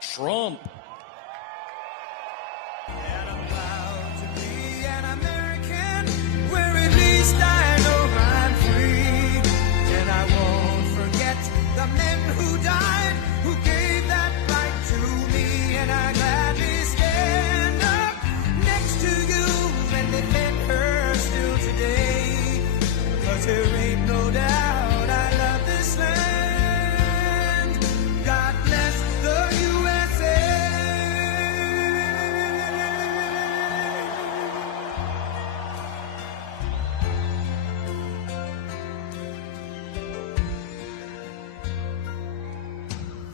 Trump. And I'm proud to be an American, where at least I know I'm free. And I won't forget the men who died, who gave that right to me. And I gladly stand up next to you and defend her still today. 'Cause there ain't no doubt I love this land. God bless the USA.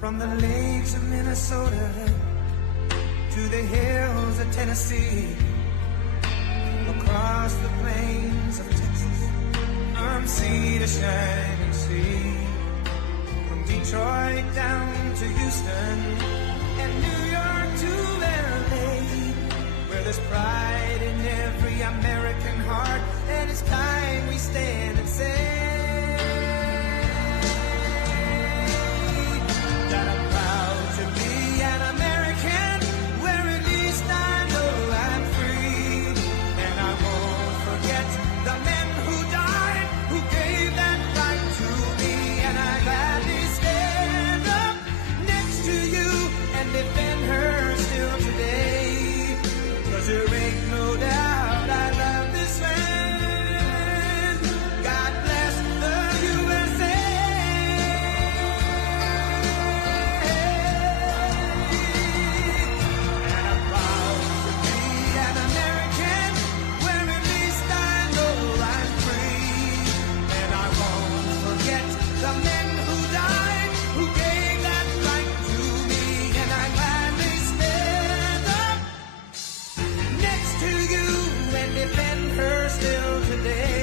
From the lakes of Minnesota to the hills of Tennessee, across the plains of Texas, from sea to shining sea, from Detroit down to Houston and New York to LA, where there's pride in every American heart, and it's time we stand and say that I'm proud to be an American, where at least I know I'm free. And I won't forget the men who died, who gave that right to me. And I gladly stand up next to you and defend her still today. 'Cause there ain't no doubt I love this land. God bless the USA. And I'm proud to be an American, where at least I know I'm free. And I won't forget the men who died, who gave that right to me. And I gladly stand up next to you and defend her still today.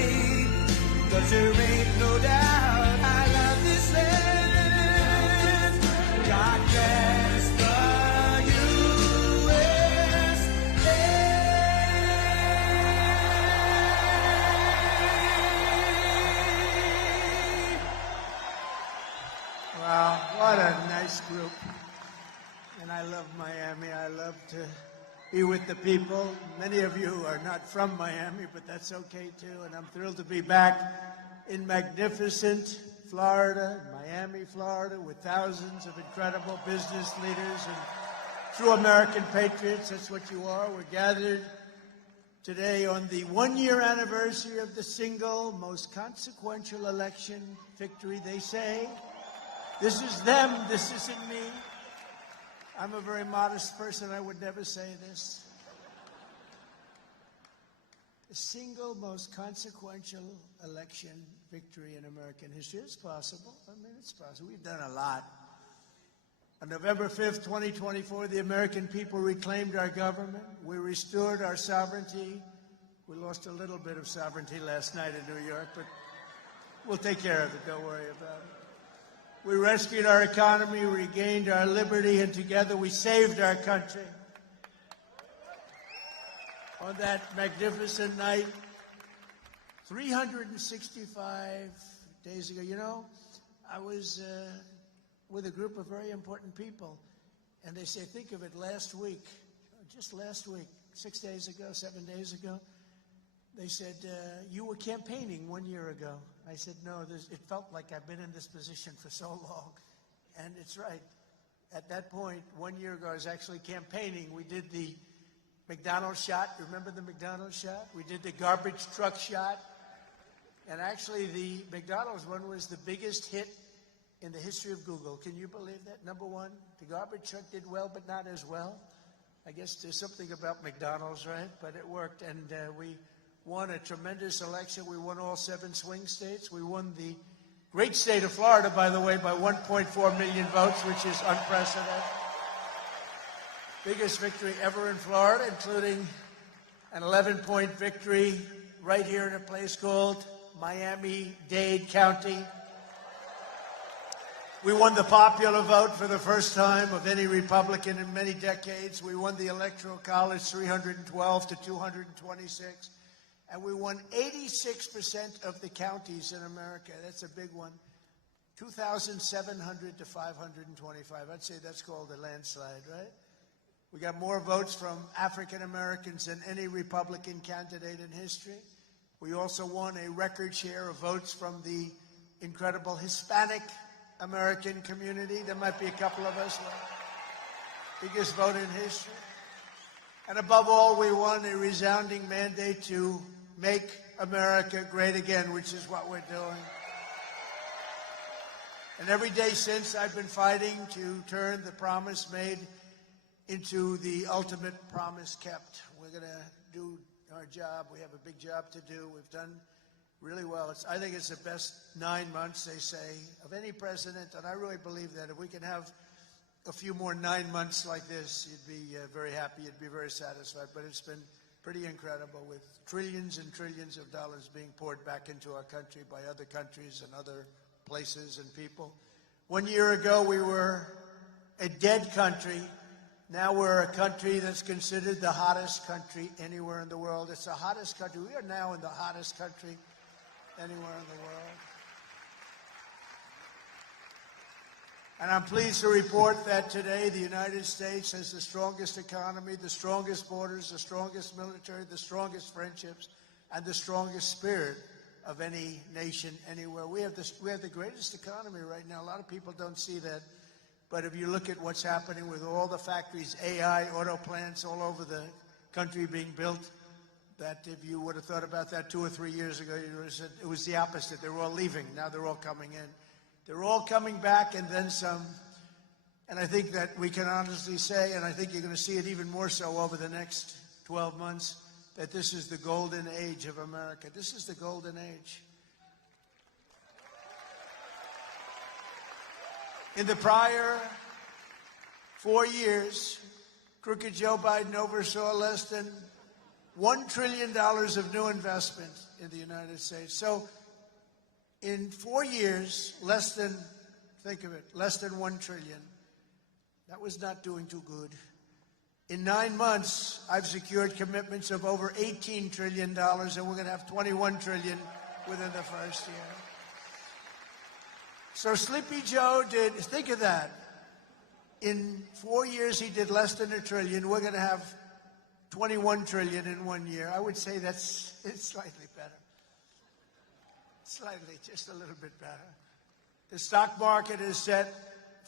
'Cause there ain't no doubt I love this land. God bless the USA. Wow, what a nice group. And I love Miami. I love to be with the people. Many of you are not from Miami, but that's okay too. And I'm thrilled to be back in magnificent Florida, Miami, Florida, with thousands of incredible business leaders and true American patriots. That's what you are. We're gathered today on the one-year anniversary of the single most consequential election victory, they say. This is them. This isn't me. I'm a very modest person. I would never say this. The single most consequential election victory in American history. It's possible. I mean, it's possible. We've done a lot. On November 5th, 2024, the American people reclaimed our government. We restored our sovereignty. We lost a little bit of sovereignty last night in New York, but we'll take care of it. Don't worry about it. We rescued our economy, regained our liberty, and together we saved our country. On that magnificent night, 365 days ago, you know, I was with a group of very important people, and they say, think of it, last week, just last week, 6 days ago, 7 days ago, they said, you were campaigning 1 year ago. I said, no, it felt like I've been in this position for so long. And it's right. At that point, 1 year ago, I was actually campaigning. We did the McDonald's shot. Remember the McDonald's shot? We did the garbage truck shot. And actually, the McDonald's one was the biggest hit in the history of Google. Can you believe that? Number one, the garbage truck did well, but not as well. I guess there's something about McDonald's, right? But it worked, and we won a tremendous election. We won all 7 swing states. We won the great state of Florida, by the way, by 1.4 million votes, which is unprecedented. Biggest victory ever in Florida, including an 11-point victory right here in a place called Miami-Dade County. We won the popular vote for the first time of any Republican in many decades. We won the Electoral College 312 to 226. And we won 86% of the counties in America. That's a big one. 2,700 to 525. I'd say that's called a landslide, right? We got more votes from African Americans than any Republican candidate in history. We also won a record share of votes from the incredible Hispanic American community. There might be a couple of us left. Biggest vote in history. And above all, we won a resounding mandate to make America great again, which is what we're doing. And every day since, I've been fighting to turn the promise made into the ultimate promise kept. We're going to do our job. We have a big job to do. We've done really well. I think it's the best 9 months, they say, of any president. And I really believe that if we can have a few more 9 months like this, you'd be very happy. You'd be very satisfied. But it's been pretty incredible, with trillions and trillions of dollars being poured back into our country by other countries and other places and people. 1 year ago, we were a dead country. Now we're a country that's considered the hottest country anywhere in the world. It's the hottest country. We are now in the hottest country anywhere in the world. And I'm pleased to report that today the United States has the strongest economy, the strongest borders, the strongest military, the strongest friendships, and the strongest spirit of any nation anywhere. We have the greatest economy right now. A lot of people don't see that. But if you look at what's happening with all the factories, AI, auto plants all over the country being built, that if you would have thought about that 2 or 3 years ago, you would have said it was the opposite. They were all leaving. Now they're all coming in. They're all coming back and then some. And I think that we can honestly say, and I think you're going to see it even more so over the next 12 months, that this is the golden age of America. This is the golden age. In the prior 4 years, crooked Joe Biden oversaw less than $1 trillion of new investment in the United States. So in 4 years, less than $1 trillion. That was not doing too good. In 9 months, I've secured commitments of over $18 trillion, and we're going to have $21 trillion within the first year. So Sleepy Joe did, think of that. In 4 years, he did less than $1 trillion. We're going to have $21 trillion in 1 year. I would say it's slightly better. Slightly, just a little bit better. The stock market is set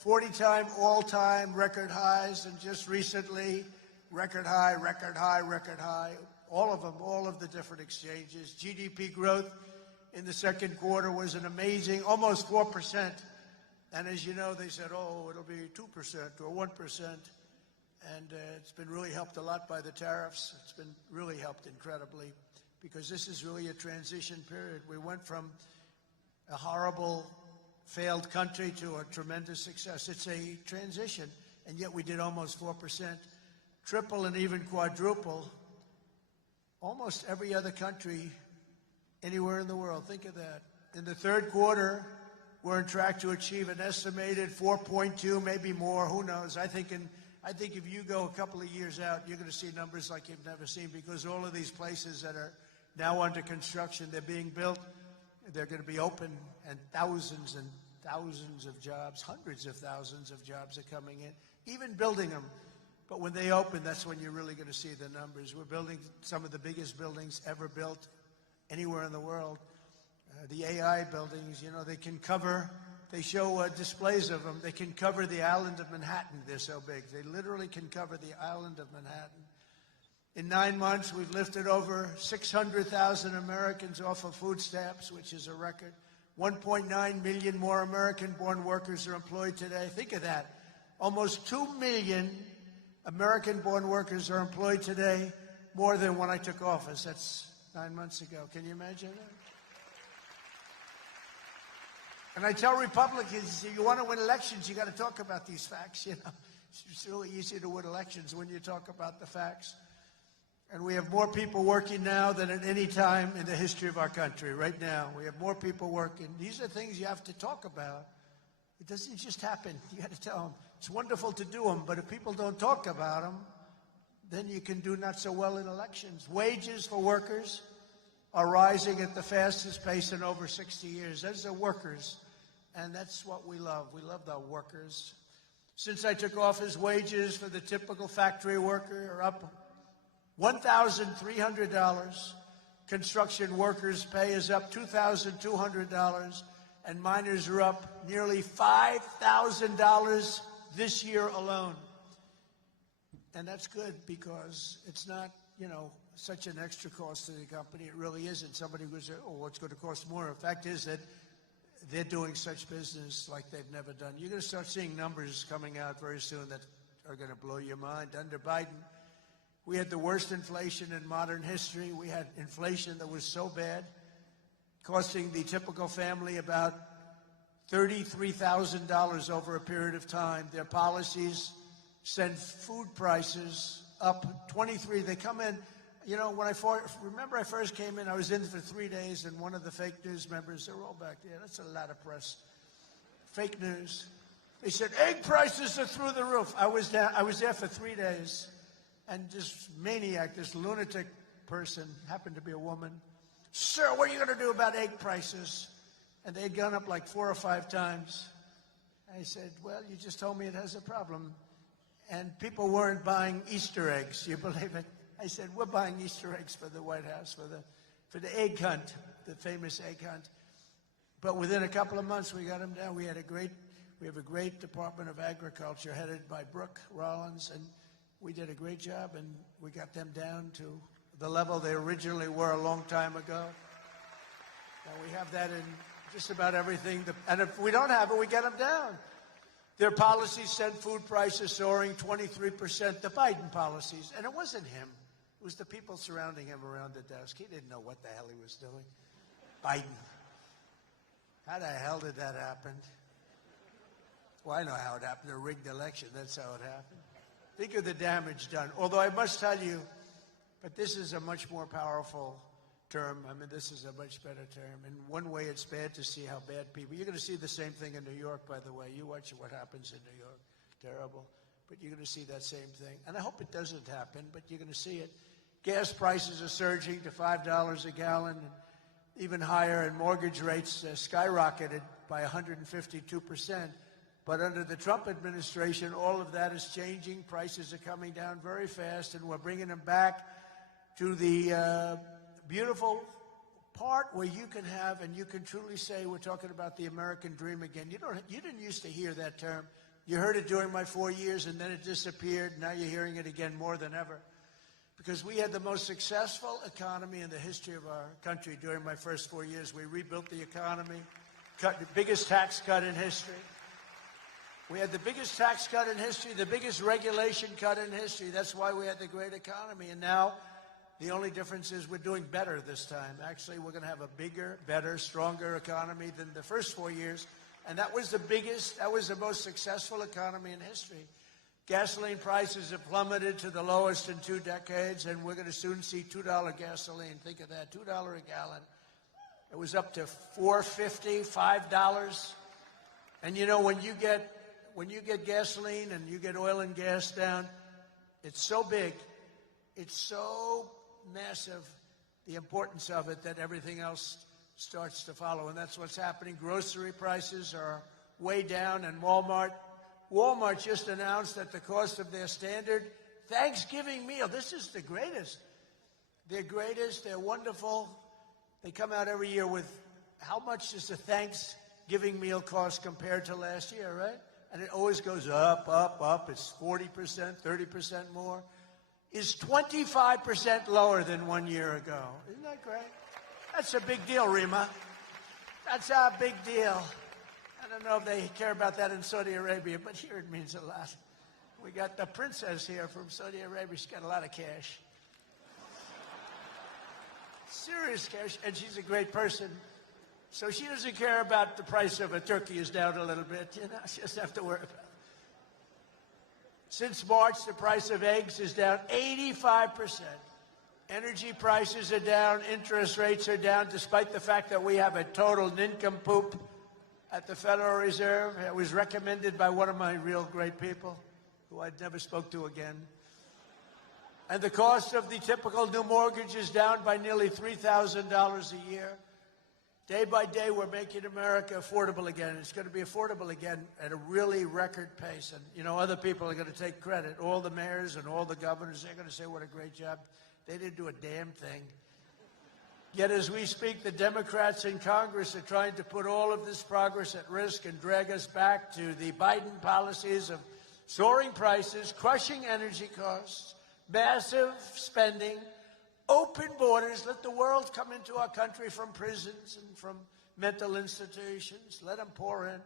40-time all-time record highs, and just recently, record high, record high, record high. All of them, all of the different exchanges. GDP growth in the second quarter was an amazing, almost 4%. And as you know, they said, oh, it'll be 2% or 1%. And it's been really helped a lot by the tariffs. It's been really helped incredibly, because this is really a transition period. We went from a horrible, failed country to a tremendous success. It's a transition, and yet we did almost 4%, triple and even quadruple almost every other country anywhere in the world. Think of that. In the third quarter, we're on track to achieve an estimated 4.2, maybe more. Who knows? I think if you go a couple of years out, you're going to see numbers like you've never seen, because all of these places that are now under construction, they're being built, they're going to be open, and thousands of jobs, hundreds of thousands of jobs are coming in, even building them. But when they open, that's when you're really going to see the numbers. We're building some of the biggest buildings ever built anywhere in the world. The AI buildings, you know, they show displays of them. They can cover the island of Manhattan. They're so big. They literally can cover the island of Manhattan. In 9 months, we've lifted over 600,000 Americans off of food stamps, which is a record. 1.9 million more American-born workers are employed today. Think of that. Almost 2 million American-born workers are employed today, more than when I took office. That's 9 months ago. Can you imagine that? And I tell Republicans, if you want to win elections, you got to talk about these facts. You know, it's really easy to win elections when you talk about the facts. And we have more people working now than at any time in the history of our country. Right now, we have more people working. These are things you have to talk about. It doesn't just happen. You got to tell them. It's wonderful to do them, but if people don't talk about them, then you can do not so well in elections. Wages for workers are rising at the fastest pace in over 60 years. Those are workers. And that's what we love. We love the workers. Since I took office, wages for the typical factory worker are up $1,300. Construction workers' pay is up $2,200. And miners are up nearly $5,000 this year alone. And that's good because it's not, such an extra cost to the company. It really isn't. Somebody would say, oh, it's going to cost more. The fact is that they're doing such business like they've never done. You're going to start seeing numbers coming out very soon that are going to blow your mind. Under Biden, we had the worst inflation in modern history. We had inflation that was so bad, costing the typical family about $33,000 over a period of time. Their policies send food prices up 23. They come in, when I first came in, I was in for 3 days, and one of the fake news members, they're all back there. That's a lot of press. Fake news. They said, egg prices are through the roof. I was there for 3 days, and this maniac, this lunatic person, happened to be a woman. Sir, what are you going to do about egg prices? And they'd gone up like 4 or 5 times. I said, well, you just told me it has a problem. And people weren't buying Easter eggs. You believe it? I said, we're buying Easter eggs for the White House, for the egg hunt, the famous egg hunt. But within a couple of months, we got them down. We have a great Department of Agriculture headed by Brooke Rollins, and we did a great job, and we got them down to the level they originally were a long time ago. And we have that in just about everything. And if we don't have it, we get them down. Their policies sent food prices soaring 23%, the Biden policies. And it wasn't him. It was the people surrounding him around the desk. He didn't know what the hell he was doing. Biden. How the hell did that happen? Well, I know how it happened. A rigged election. That's how it happened. Think of the damage done. Although I must tell you, but this is a much more powerful term. I mean, this is a much better term. In one way, it's bad to see how bad people... You're going to see the same thing in New York, by the way. You watch what happens in New York. Terrible. But you're going to see that same thing. And I hope it doesn't happen, but you're going to see it. Gas prices are surging to $5 a gallon, and even higher, and mortgage rates skyrocketed by 152%. But under the Trump administration, all of that is changing. Prices are coming down very fast, and we're bringing them back to the beautiful part where you can have, and you can truly say, we're talking about the American dream again. You didn't used to hear that term. You heard it during my 4 years, and then it disappeared. Now you're hearing it again more than ever. Because we had the most successful economy in the history of our country during my first 4 years. We rebuilt the economy, cut the biggest tax cut in history. We had the biggest tax cut in history, the biggest regulation cut in history. That's why we had the great economy. And now the only difference is we're doing better this time. Actually, we're going to have a bigger, better, stronger economy than the first 4 years. And that was the most successful economy in history. Gasoline prices have plummeted to the lowest in 2 decades, and we're going to soon see $2 gasoline. Think of that, $2 a gallon. It was up to $4.50, $5. And when you get gasoline and you get oil and gas down, it's so big, it's so massive, the importance of it, that everything else starts to follow. And that's what's happening. Grocery prices are way down, and Walmart just announced that the cost of their standard Thanksgiving meal, this is the greatest. They're greatest, they're wonderful. They come out every year with how much does the Thanksgiving meal cost compared to last year, right? And it always goes up, up, up. It's 40%, 30% more. Is 25% lower than 1 year ago. Isn't that great? That's a big deal, Rima. That's a big deal. I don't know if they care about that in Saudi Arabia, but here it means a lot. We got the princess here from Saudi Arabia. She's got a lot of cash. Serious cash, and she's a great person. So she doesn't care about the price of a turkey is down a little bit. She doesn't have to worry about it. Since March, the price of eggs is down 85%. Energy prices are down. Interest rates are down, despite the fact that we have a total nincompoop at the Federal Reserve. It was recommended by one of my real great people, who I'd never spoke to again. And the cost of the typical new mortgage is down by nearly $3,000 a year. Day by day, we're making America affordable again. It's going to be affordable again at a really record pace. And, other people are going to take credit. All the mayors and all the governors, they're going to say what a great job. They didn't do a damn thing. Yet as we speak, the Democrats in Congress are trying to put all of this progress at risk and drag us back to the Biden policies of soaring prices, crushing energy costs, massive spending, open borders, let the world come into our country from prisons and from mental institutions, let them pour in,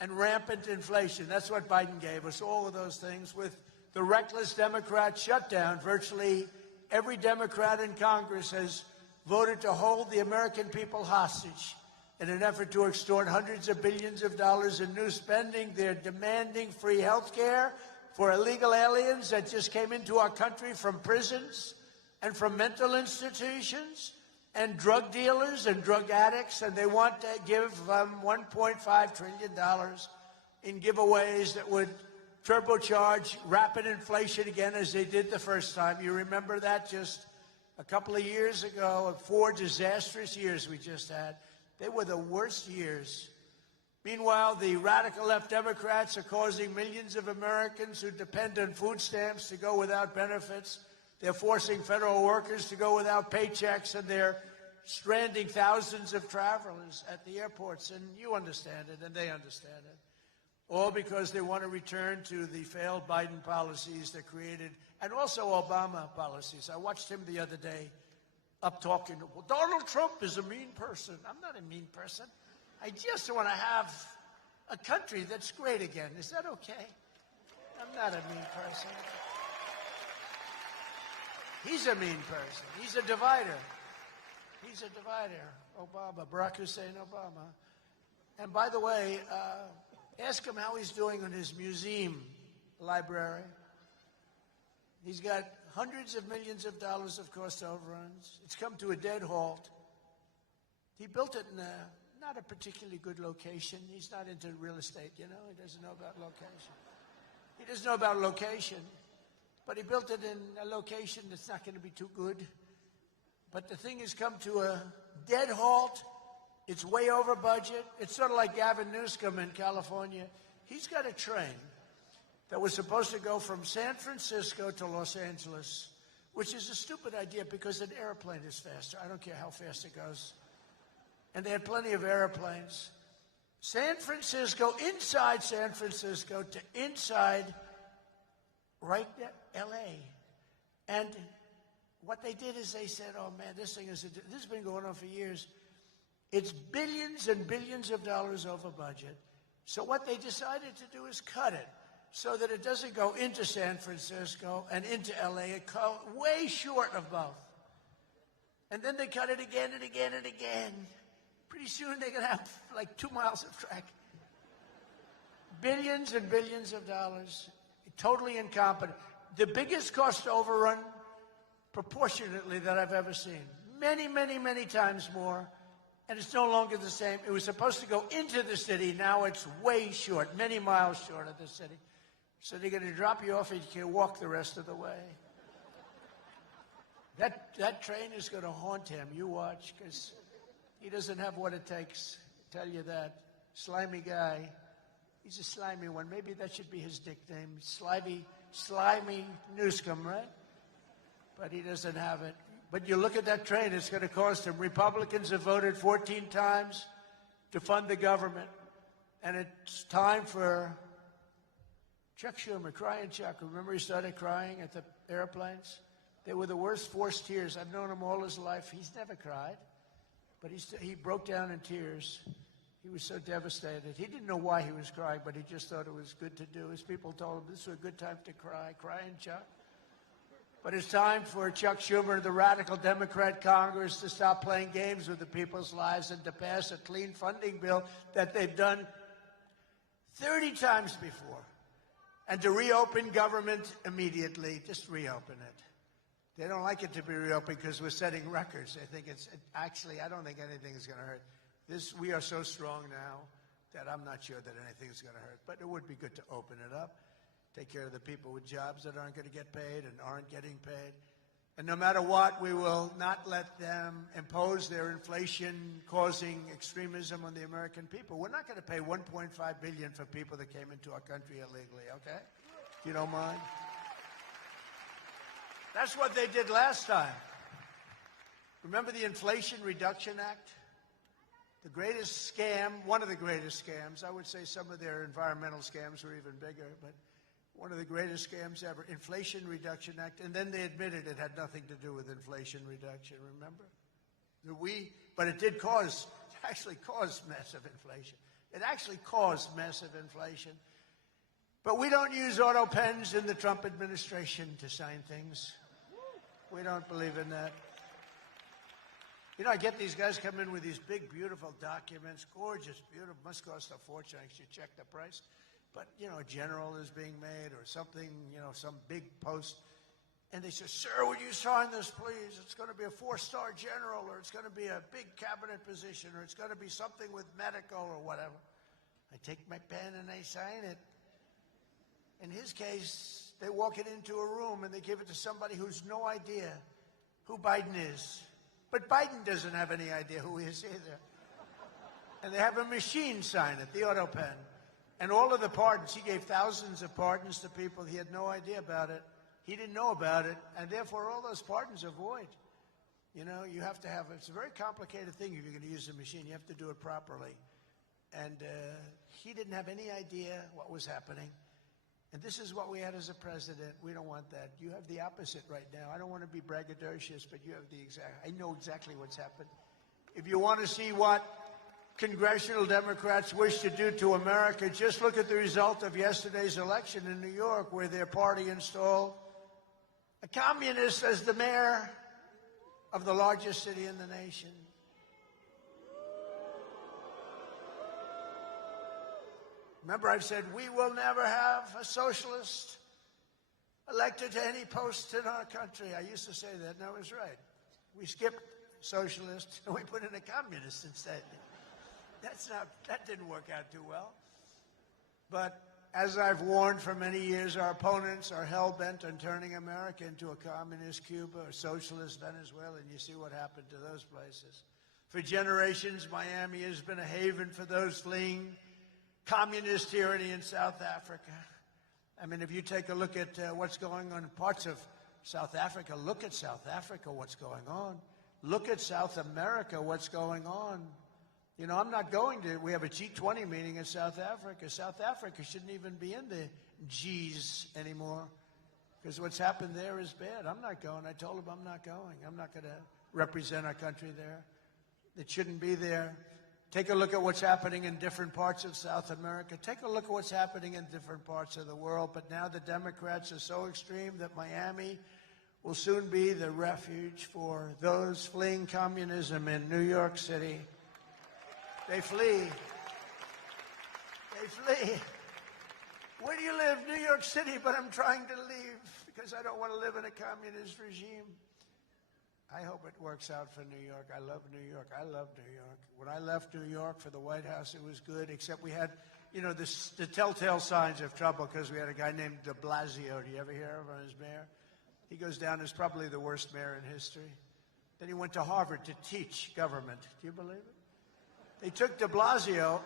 and rampant inflation. That's what Biden gave us, all of those things. With the reckless Democrat shutdown, virtually every Democrat in Congress has voted to hold the American people hostage in an effort to extort hundreds of billions of dollars in new spending. They're demanding free health care for illegal aliens that just came into our country from prisons and from mental institutions, and drug dealers and drug addicts, and they want to give $1.5 trillion in giveaways that would turbocharge rapid inflation again, as they did the first time. You remember that just a couple of years ago, 4 disastrous years we just had. They were the worst years. Meanwhile, the radical left Democrats are causing millions of Americans who depend on food stamps to go without benefits. They're forcing federal workers to go without paychecks, and they're stranding thousands of travelers at the airports. And you understand it, and they understand it. All because they want to return to the failed Biden policies that created, and also Obama policies. I watched him the other day up talking, well, Donald Trump is a mean person. I'm not a mean person. I just want to have a country that's great again. Is that okay? I'm not a mean person. He's a mean person. He's a divider. He's a divider. Obama, Barack Hussein Obama. And by the way, ask him how he's doing on his museum library. He's got hundreds of millions of dollars of cost overruns. It's come to a dead halt. He built it in not a particularly good location. He's not into real estate, He doesn't know about location. He doesn't know about location. But he built it in a location that's not going to be too good. But the thing has come to a dead halt. It's way over budget. It's sort of like Gavin Newsom in California. He's got a train that was supposed to go from San Francisco to Los Angeles, which is a stupid idea because an airplane is faster. I don't care how fast it goes. And they had plenty of airplanes. San Francisco, inside San Francisco to inside right there, L.A. And what they did is they said, oh, man, this has been going on for years. It's billions and billions of dollars over budget. So what they decided to do is cut it so that it doesn't go into San Francisco and into L.A. It goes way short of both. And then they cut it again and again and again. Pretty soon they're going to have like 2 miles of track. Billions and billions of dollars. Totally incompetent. The biggest cost overrun proportionately that I've ever seen. Many, many, many times more. And it's no longer the same. It was supposed to go into the city. Now it's way short, many miles short of the city. So they're going to drop you off and you can walk the rest of the way. That train is going to haunt him. You watch, because he doesn't have what it takes. I tell you that. Slimy guy. He's a slimy one. Maybe that should be his nickname. Slimy Newsom, right? But he doesn't have it. But you look at that train, it's going to cost him. Republicans have voted 14 times to fund the government. And it's time for Chuck Schumer, crying Chuck. Remember he started crying at the airplanes? They were the worst forced tears. I've known him all his life. He's never cried. But he broke down in tears. He was so devastated. He didn't know why he was crying, but he just thought it was good to do. His people told him this was a good time to cry. Crying Chuck. But it's time for Chuck Schumer and the radical Democrat Congress to stop playing games with the people's lives and to pass a clean funding bill that they've done 30 times before. And to reopen government immediately. Just reopen it. They don't like it to be reopened because we're setting records. They think actually, I don't think anything is going to hurt. We are so strong now that I'm not sure that anything is going to hurt. But it would be good to open it up, take care of the people with jobs that aren't going to get paid and aren't getting paid. And no matter what, we will not let them impose their inflation-causing extremism on the American people. We're not going to pay $1.5 billion for people that came into our country illegally, okay? If you don't mind. That's what they did last time. Remember the Inflation Reduction Act? The greatest scam, one of the greatest scams. I would say some of their environmental scams were even bigger, but one of the greatest scams ever, Inflation Reduction Act, and then they admitted it had nothing to do with inflation reduction, remember? But it did actually cause massive inflation. It actually caused massive inflation. But we don't use auto pens in the Trump administration to sign things. We don't believe in that. You know, I get these guys come in with these big, beautiful documents, gorgeous, beautiful, must cost a fortune. I should check the price. But, you know, a general is being made or something, you know, some big post. And they say, sir, would you sign this, please? It's going to be a 4-star general, or it's going to be a big cabinet position, or it's going to be something with medical or whatever. I take my pen and I sign it. In his case, they walk it into a room and they give it to somebody who's no idea who Biden is. But Biden doesn't have any idea who he is either. And they have a machine sign it, the auto pen. And all of the pardons, he gave thousands of pardons to people. He had no idea about it. He didn't know about it. And therefore, all those pardons are void. You know, you have to have, it's a very complicated thing if you're going to use a machine. You have to do it properly. And he didn't have any idea what was happening. And this is what we had as a president. We don't want that. You have the opposite right now. I don't want to be braggadocious, but you have the exact, I know exactly what's happened. If you want to see what congressional Democrats wish to do to America, just look at the result of yesterday's election in New York, where their party installed a communist as the mayor of the largest city in the nation. Remember, I've said we will never have a socialist elected to any post in our country. I used to say that, and I was right. We skipped socialist, and we put in a communist instead. That didn't work out too well. But as I've warned for many years, our opponents are hell-bent on turning America into a communist Cuba or socialist Venezuela, and you see what happened to those places. For generations, Miami has been a haven for those fleeing communist tyranny in South Africa. I mean, if you take a look at what's going on in parts of South Africa, look at South Africa, what's going on. Look at South America, what's going on. You know, I'm not going to, we have a G20 meeting in South Africa. South Africa shouldn't even be in the Gs anymore, because what's happened there is bad. I'm not going. I told him I'm not going. I'm not going to represent our country there. It shouldn't be there. Take a look at what's happening in different parts of South America. Take a look at what's happening in different parts of the world. But now the Democrats are so extreme that Miami will soon be the refuge for those fleeing communism in New York City. They flee. They flee. Where do you live? New York City, but I'm trying to leave because I don't want to live in a communist regime. I hope it works out for New York. I love New York. I love New York. When I left New York for the White House, it was good, except we had, you know, the telltale signs of trouble because we had a guy named de Blasio. Do you ever hear of him as mayor? He goes down as probably the worst mayor in history. Then he went to Harvard to teach government. Do you believe it? They took de Blasio,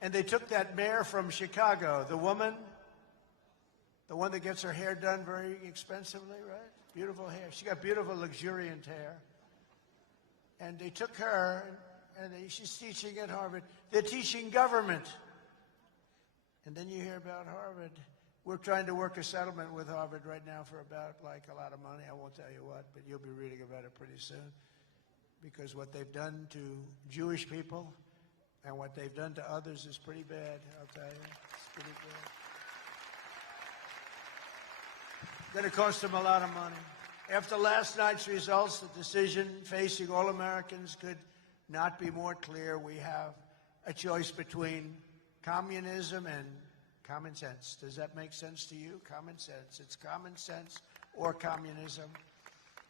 and they took that mayor from Chicago, the woman, the one that gets her hair done very expensively, right? Beautiful hair. She got beautiful, luxuriant hair. And they took her, and she's teaching at Harvard. They're teaching government. And then you hear about Harvard. We're trying to work a settlement with Harvard right now for about, like, a lot of money. I won't tell you what, but you'll be reading about it pretty soon. Because what they've done to Jewish people and what they've done to others is pretty bad, I'll tell you. It's pretty bad. It's going to cost them a lot of money. After last night's results, the decision facing all Americans could not be more clear. We have a choice between communism and common sense. Does that make sense to you? Common sense. It's common sense or communism.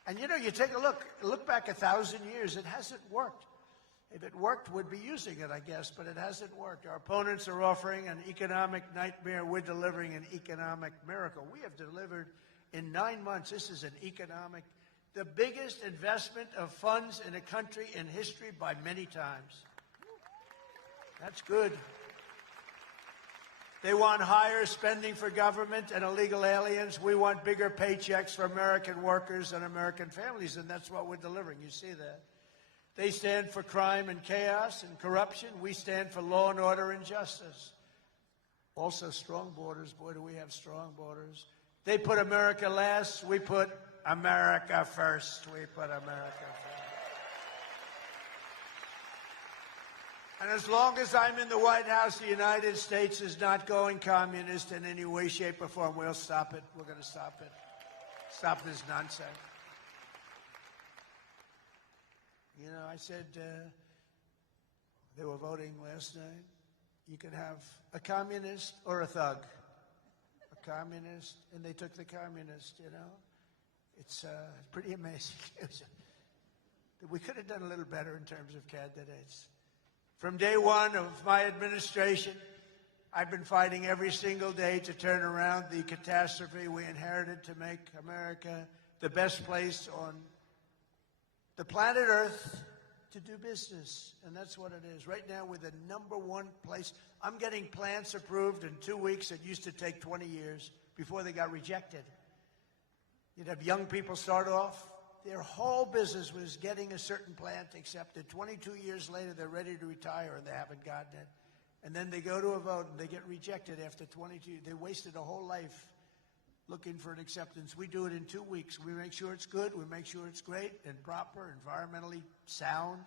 And, you know, you take a look back 1,000 years, it hasn't worked. If it worked, we'd be using it, I guess, but it hasn't worked. Our opponents are offering an economic nightmare. We're delivering an economic miracle. We have delivered in 9 months. This is an economic, the biggest investment of funds in a country in history by many times. That's good. They want higher spending for government and illegal aliens. We want bigger paychecks for American workers and American families, and that's what we're delivering. You see that. They stand for crime and chaos and corruption. We stand for law and order and justice. Also, strong borders. Boy, do we have strong borders. They put America last. We put America first. We put America first. And as long as I'm in the White House, the United States is not going communist in any way, shape, or form. We'll stop it. We're going to stop it. Stop this nonsense. You know, I said they were voting last night. You can have a communist or a thug. A communist, and they took the communist, you know. It's pretty amazing. We could have done a little better in terms of candidates. From day one of my administration, I've been fighting every single day to turn around the catastrophe we inherited to make America the best place on the planet Earth to do business. And that's what it is. Right now, we're the #1 place. I'm getting plants approved in 2 weeks. It used to take 20 years before they got rejected. You'd have young people start off. Their whole business was getting a certain plant accepted. 22 years later, they're ready to retire, and they haven't gotten it. And then they go to a vote, and they get rejected after 22. They wasted a whole life looking for an acceptance. We do it in 2 weeks. We make sure it's good. We make sure it's great and proper, environmentally sound.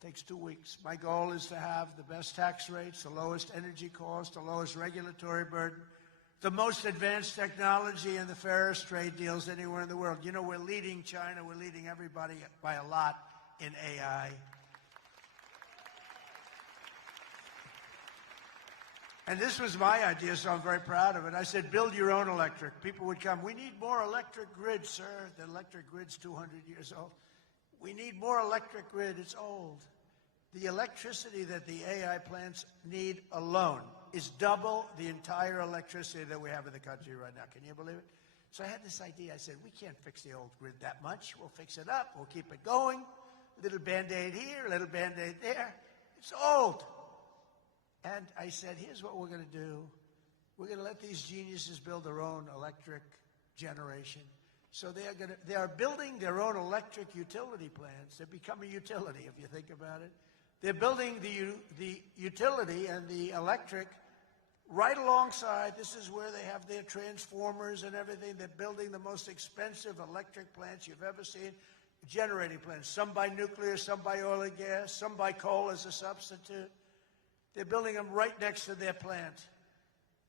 It takes 2 weeks. My goal is to have the best tax rates, the lowest energy cost, the lowest regulatory burden, the most advanced technology, and the fairest trade deals anywhere in the world. You know, we're leading China. We're leading everybody by a lot in AI. And this was my idea, so I'm very proud of it. I said, build your own electric. People would come. We need more electric grid, sir. The electric grid's 200 years old. We need more electric grid. It's old. The electricity that the AI plants need alone is double the entire electricity that we have in the country right now. Can you believe it? So I had this idea. I said, we can't fix the old grid that much. We'll fix it up. We'll keep it going. A little Band-Aid here, a little Band-Aid there. It's old. And I said, here's what we're going to do. We're going to let these geniuses build their own electric generation. So they are building their own electric utility plants. They become a utility, if you think about it. They're building the utility and the electric right alongside. This is where they have their transformers and everything. They're building the most expensive electric plants you've ever seen, generating plants. Some by nuclear, some by oil and gas, some by coal as a substitute. They're building them right next to their plant,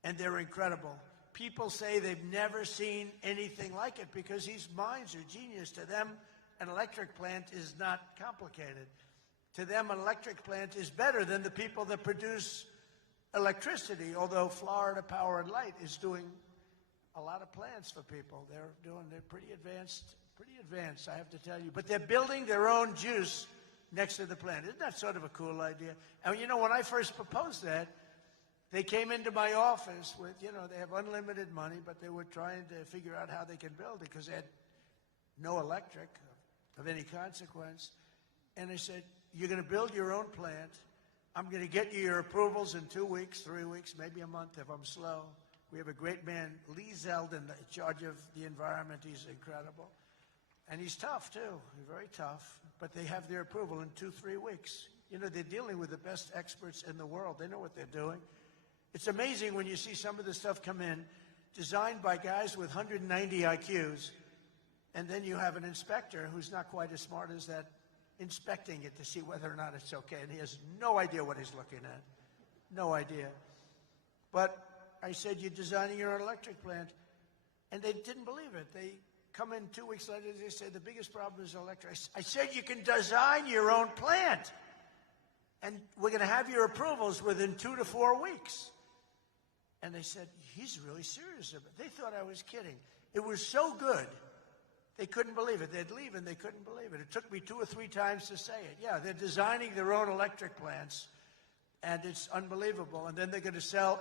and they're incredible. People say they've never seen anything like it because these minds are genius. To them, an electric plant is not complicated. To them, an electric plant is better than the people that produce electricity, although Florida Power and Light is doing a lot of plants for people. They're pretty advanced, I have to tell you. But they're building their own juice next to the plant. Isn't that sort of a cool idea? And you know, when I first proposed that, they came into my office with, you know, they have unlimited money, but they were trying to figure out how they can build it because they had no electric of any consequence. And I said, you're going to build your own plant. I'm going to get you your approvals in 2 weeks, 3 weeks, maybe a month if I'm slow. We have a great man, Lee Zeldin, in charge of the environment. He's incredible. And he's tough, too. He's very tough. But they have their approval in 2-3 weeks. You know, they're dealing with the best experts in the world. They know what they're doing. It's amazing when you see some of the stuff come in, designed by guys with 190 IQs, and then you have an inspector who's not quite as smart as that, inspecting it to see whether or not it's okay, and he has no idea what he's looking at. No idea. But I said, you're designing your own electric plant, and they didn't believe it. They come in 2 weeks later, they say, the biggest problem is electric. I said, you can design your own plant, and we're going to have your approvals within 2 to 4 weeks. And they said, he's really serious about it. They thought I was kidding. It was so good. They couldn't believe it. They'd leave, and they couldn't believe it. It took me 2 or 3 times to say it. Yeah, they're designing their own electric plants, and it's unbelievable. And then they're going to sell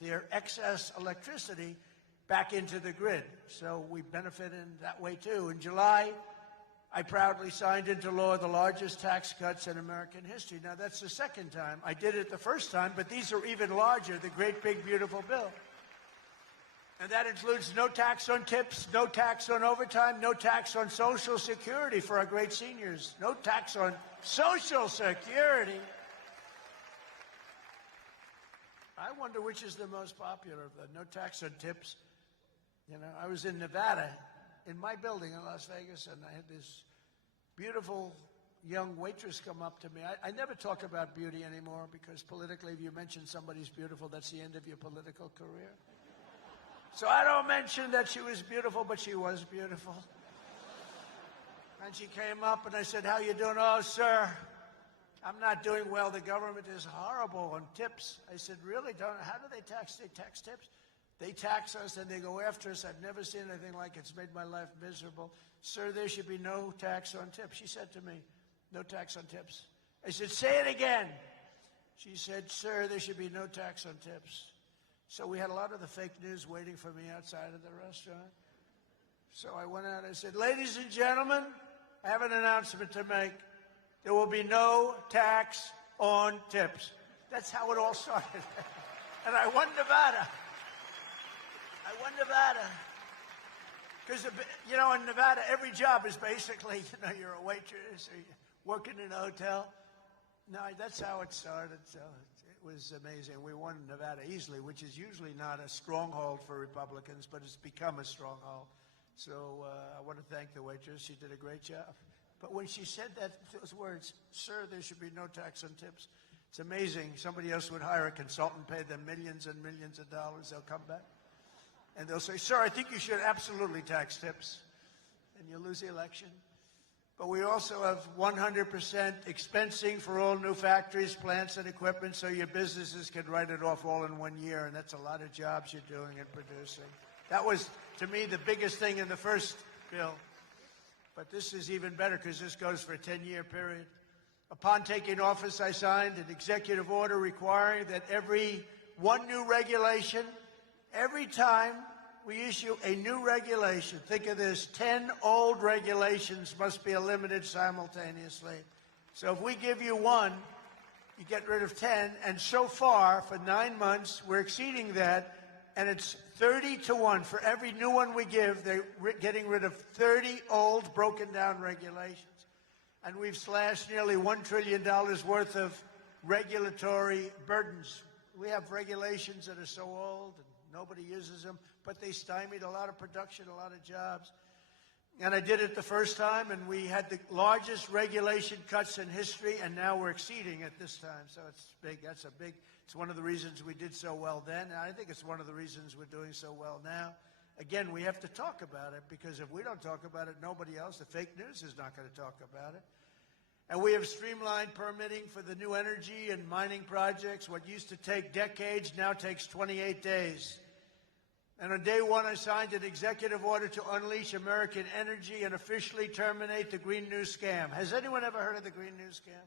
their excess electricity back into the grid. So we benefit in that way, too. In July, I proudly signed into law the largest tax cuts in American history. Now, that's the second time. I did it the first time, but these are even larger, the great, big, beautiful bill. And that includes no tax on tips, no tax on overtime, no tax on Social Security for our great seniors, no tax on Social Security. I wonder which is the most popular of the no tax on tips. You know, I was in Nevada, in my building in Las Vegas, and I had this beautiful young waitress come up to me. I never talk about beauty anymore because politically, if you mention somebody's beautiful, that's the end of your political career. So I don't mention that she was beautiful, but she was beautiful. And she came up and I said, "How you doing?" "Oh, sir, I'm not doing well. The government is horrible on tips." I said, "Really? How do they tax? They tax tips? They tax us and they go after us. I've never seen anything like it. It's made my life miserable. Sir, there should be no tax on tips." She said to me, "No tax on tips." I said, "Say it again." She said, "Sir, there should be no tax on tips." So we had a lot of the fake news waiting for me outside of the restaurant. So I went out and I said, "Ladies and gentlemen, I have an announcement to make. There will be no tax on tips." That's how it all started. And I won Nevada. Because, you know, in Nevada, every job is basically, you know, you're a waitress or you're working in a hotel. No, that's how it started. So it was amazing. We won Nevada easily, which is usually not a stronghold for Republicans, but it's become a stronghold. So I want to thank the waitress. She did a great job. But when she said those words, "Sir, there should be no tax on tips," it's amazing. Somebody else would hire a consultant, pay them millions and millions of dollars. They'll come back and they'll say, "Sir, I think you should absolutely tax tips." And you lose the election. But we also have 100% expensing for all new factories, plants, and equipment so your businesses can write it off all in 1 year. And that's a lot of jobs you're doing and producing. That was, to me, the biggest thing in the first bill. But this is even better because this goes for a 10-year period. Upon taking office, I signed an executive order requiring that every new regulation, every time we issue a new regulation, think of this, 10 old regulations must be eliminated simultaneously. So if we give you one, you get rid of 10. And so far, for 9 months, we're exceeding that. And it's 30-1. For every new one we give, they're getting rid of 30 old, broken-down regulations. And we've slashed nearly $1 trillion worth of regulatory burdens. We have regulations that are so old and nobody uses them, but they stymied a lot of production, a lot of jobs. And I did it the first time, and we had the largest regulation cuts in history, and now we're exceeding it this time. So it's big. It's one of the reasons we did so well then, and I think it's one of the reasons we're doing so well now. Again, we have to talk about it, because if we don't talk about it, nobody else, the fake news, is not going to talk about it. And we have streamlined permitting for the new energy and mining projects. What used to take decades now takes 28 days. And on day one, I signed an executive order to unleash American energy and officially terminate the Green New Scam. Has anyone ever heard of the Green New Scam?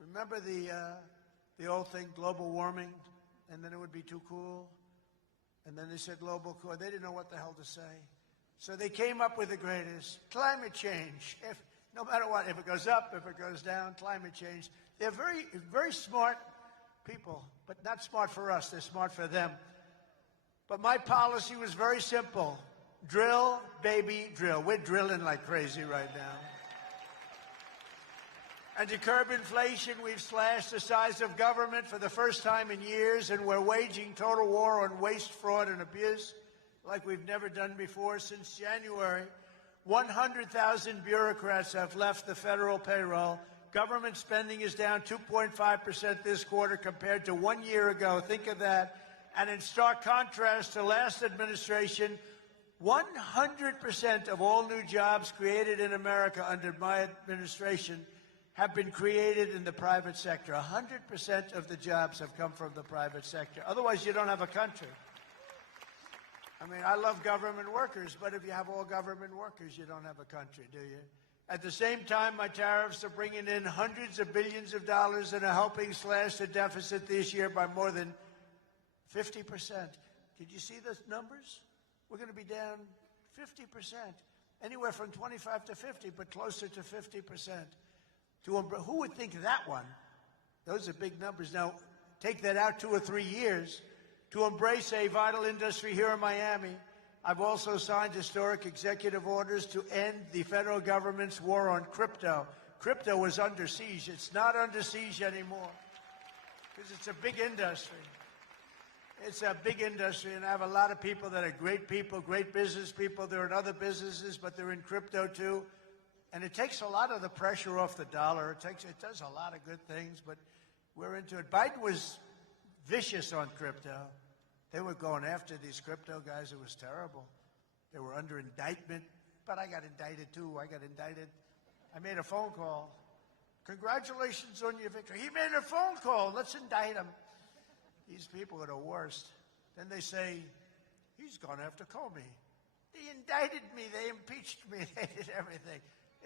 Remember the old thing, global warming, and then it would be too cool? And then they said global cool. They didn't know what the hell to say. So they came up with the greatest, climate change. No matter what, if it goes up, if it goes down, climate change. They're very, very smart people, but not smart for us. They're smart for them. But my policy was very simple. Drill, baby, drill. We're drilling like crazy right now. And to curb inflation, we've slashed the size of government for the first time in years, and we're waging total war on waste, fraud, and abuse like we've never done before. Since January, 100,000 bureaucrats have left the federal payroll. Government spending is down 2.5% this quarter compared to 1 year ago. Think of that. And in stark contrast to last administration, 100% of all new jobs created in America under my administration have been created in the private sector. 100% of the jobs have come from the private sector. Otherwise, you don't have a country. I mean, I love government workers, but if you have all government workers, you don't have a country, do you? At the same time, my tariffs are bringing in hundreds of billions of dollars and are helping slash the deficit this year by more than 50%. Did you see the numbers? We're going to be down 50%, anywhere from 25 to 50, but closer to 50%. Who would think that one? Those are big numbers. Now, take that out 2 or 3 years. To embrace a vital industry here in Miami, I've also signed historic executive orders to end the federal government's war on crypto. Crypto was under siege. It's not under siege anymore because it's a big industry. It's a big industry, and I have a lot of people that are great people, great business people. They're in other businesses, but they're in crypto too. And it takes a lot of the pressure off the dollar. It does a lot of good things, but we're into it. Biden was vicious on crypto. They were going after these crypto guys. It was terrible. They were under indictment, but I got indicted too. I made a phone call. Congratulations on your victory. He made a phone call. Let's indict him. These people are the worst. Then they say, he's gone after Comey. They indicted me. They impeached me. They did everything.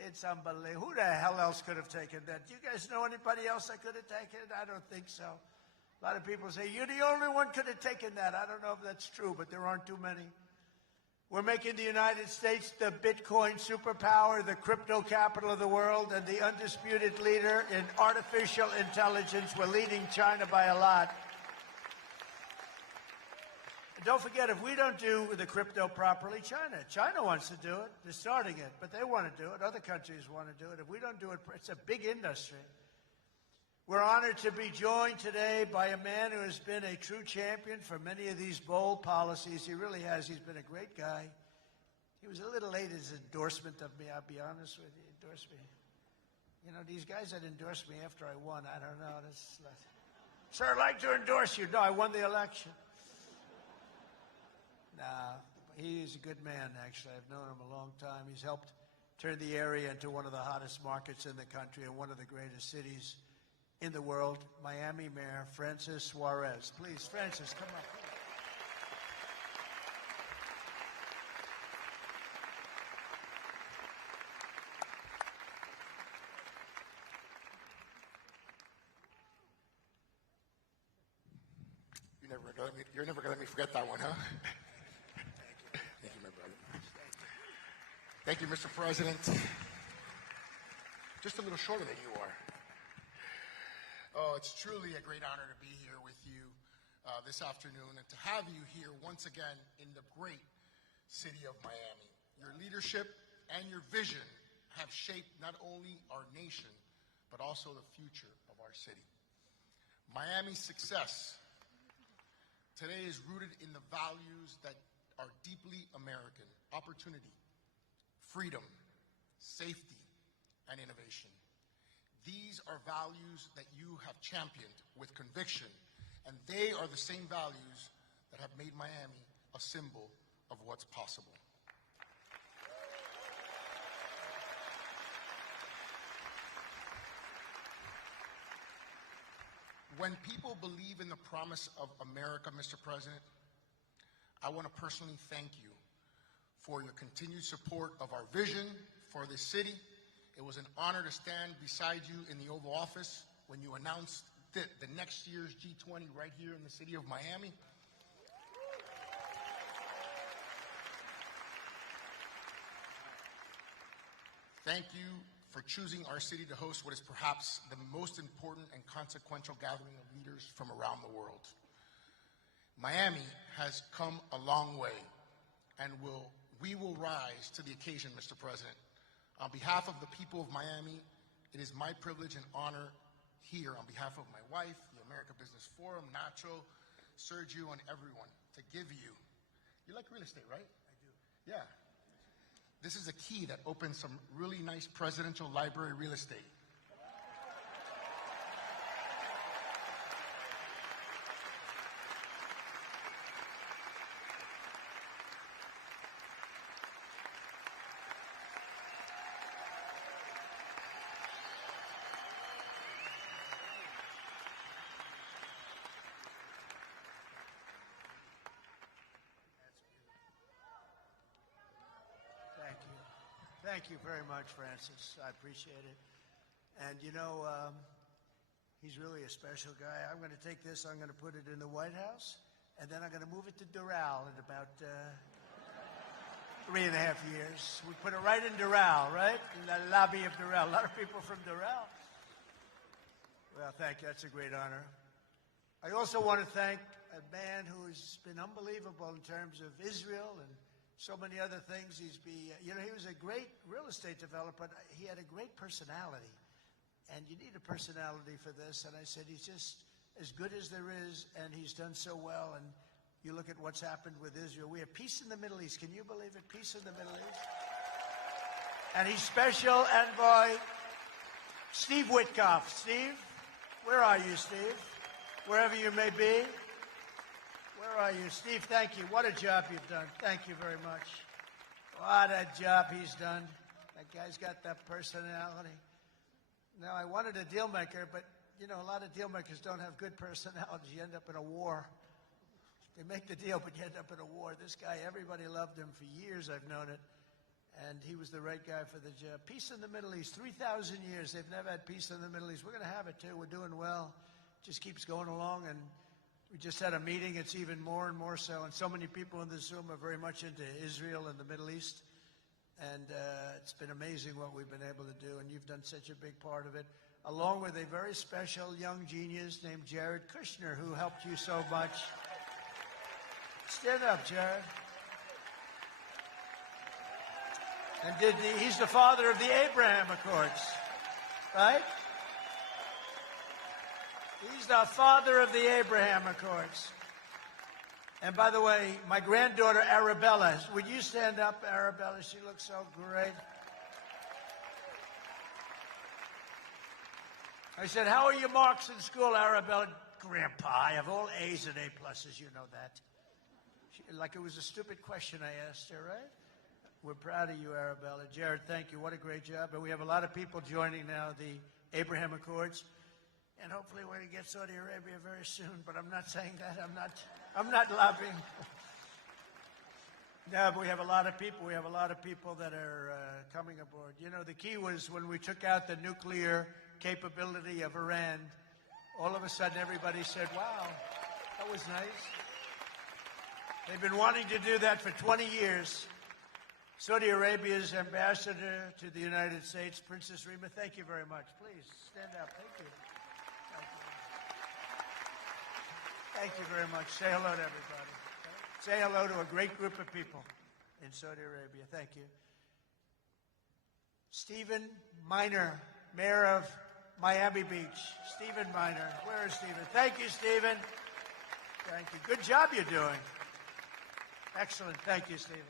It's unbelievable. Who the hell else could have taken that? Do you guys know anybody else that could have taken it? I don't think so. A lot of people say, you're the only one could have taken that. I don't know if that's true, but there aren't too many. We're making the United States the Bitcoin superpower, the crypto capital of the world, and the undisputed leader in artificial intelligence. We're leading China by a lot. Don't forget, if we don't do the crypto properly, China wants to do it. They're starting it, but they want to do it. Other countries want to do it. If we don't do it, it's a big industry. We're honored to be joined today by a man who has been a true champion for many of these bold policies. He really has. He's been a great guy. He was a little late in his endorsement of me, I'll be honest with you. Endorsed me. You know, these guys that endorsed me after I won, I don't know. Sir, I'd like to endorse you. No, I won the election. He's a good man, actually. I've known him a long time. He's helped turn the area into one of the hottest markets in the country and one of the greatest cities in the world. Miami Mayor Francis Suarez. Please, Francis, come up. You're never going to let me forget that one, huh? Thank you, my brother. Thank you, Mr. President. Just a little shorter than you are. Oh, it's truly a great honor to be here with you this afternoon and to have you here once again in the great city of Miami. Your leadership and your vision have shaped not only our nation, but also the future of our city. Miami's success today is rooted in the values that are deeply American: opportunity, freedom, safety, and innovation. These are values that you have championed with conviction, and they are the same values that have made Miami a symbol of what's possible. When people believe in the promise of America, Mr. President, I want to personally thank you for your continued support of our vision for this city. It was an honor to stand beside you in the Oval Office when you announced the next year's G20 right here in the city of Miami. Thank you for choosing our city to host what is perhaps the most important and consequential gathering of leaders from around the world. Miami has come a long way, and we will rise to the occasion, Mr. President. On behalf of the people of Miami, it is my privilege and honor here, on behalf of my wife, the America Business Forum, Nacho, Sergio, and everyone, to give you. You like real estate, right? I do. Yeah. This is a key that opens some really nice presidential library real estate. Thank you very much, Francis. I appreciate it. And you know, he's really a special guy. I'm going to take this, I'm going to put it in the White House. and then I'm going to move it to Doral in about 3.5 years. We put it right in Doral, right? In the lobby of Doral. A lot of people from Doral. Well, thank you. That's a great honor. I also want to thank a man who's been unbelievable in terms of Israel and so many other things. He was a great real estate developer. He had a great personality. And you need a personality for this. And I said, he's just as good as there is, and he's done so well. And you look at what's happened with Israel. We have peace in the Middle East. Can you believe it? Peace in the Middle East. And he's special envoy Steve Witkoff. Steve, where are you, Steve? Wherever you may be. Where are you? Steve, thank you. What a job you've done. Thank you very much. What a job he's done. That guy's got that personality. Now, I wanted a deal maker, but, you know, a lot of deal makers don't have good personalities. You end up in a war. They make the deal, but you end up in a war. This guy, everybody loved him for years. I've known it. And he was the right guy for the job. Peace in the Middle East. 3,000 years. They've never had peace in the Middle East. We're going to have it, too. We're doing well. Just keeps going along. And we just had a meeting. It's even more and more so. And so many people in this room are very much into Israel and the Middle East. And it's been amazing what we've been able to do. And you've done such a big part of it, along with a very special young genius named Jared Kushner, who helped you so much. Stand up, Jared. And he's the father of the Abraham Accords, right? He's the father of the Abraham Accords. And by the way, my granddaughter, Arabella, would you stand up, Arabella? She looks so great. I said, how are your marks in school, Arabella? Grandpa, I have all A's and A+, you know that. Like it was a stupid question I asked her, right? We're proud of you, Arabella. Jared, thank you. What a great job. And we have a lot of people joining now the Abraham Accords. And hopefully we're going to get Saudi Arabia very soon. But I'm not saying that. I'm not lobbying. No, but we have a lot of people. We have a lot of people that are coming aboard. You know, the key was when we took out the nuclear capability of Iran, all of a sudden everybody said, wow, that was nice. They've been wanting to do that for 20 years. Saudi Arabia's ambassador to the United States, Princess Rima, thank you very much. Please, stand up. Thank you. Thank you very much. Say hello to everybody. Say hello to a great group of people in Saudi Arabia. Thank you. Stephen Miner, Mayor of Miami Beach. Stephen Miner. Where is Stephen? Thank you, Stephen. Thank you. Good job you're doing. Excellent. Thank you, Stephen.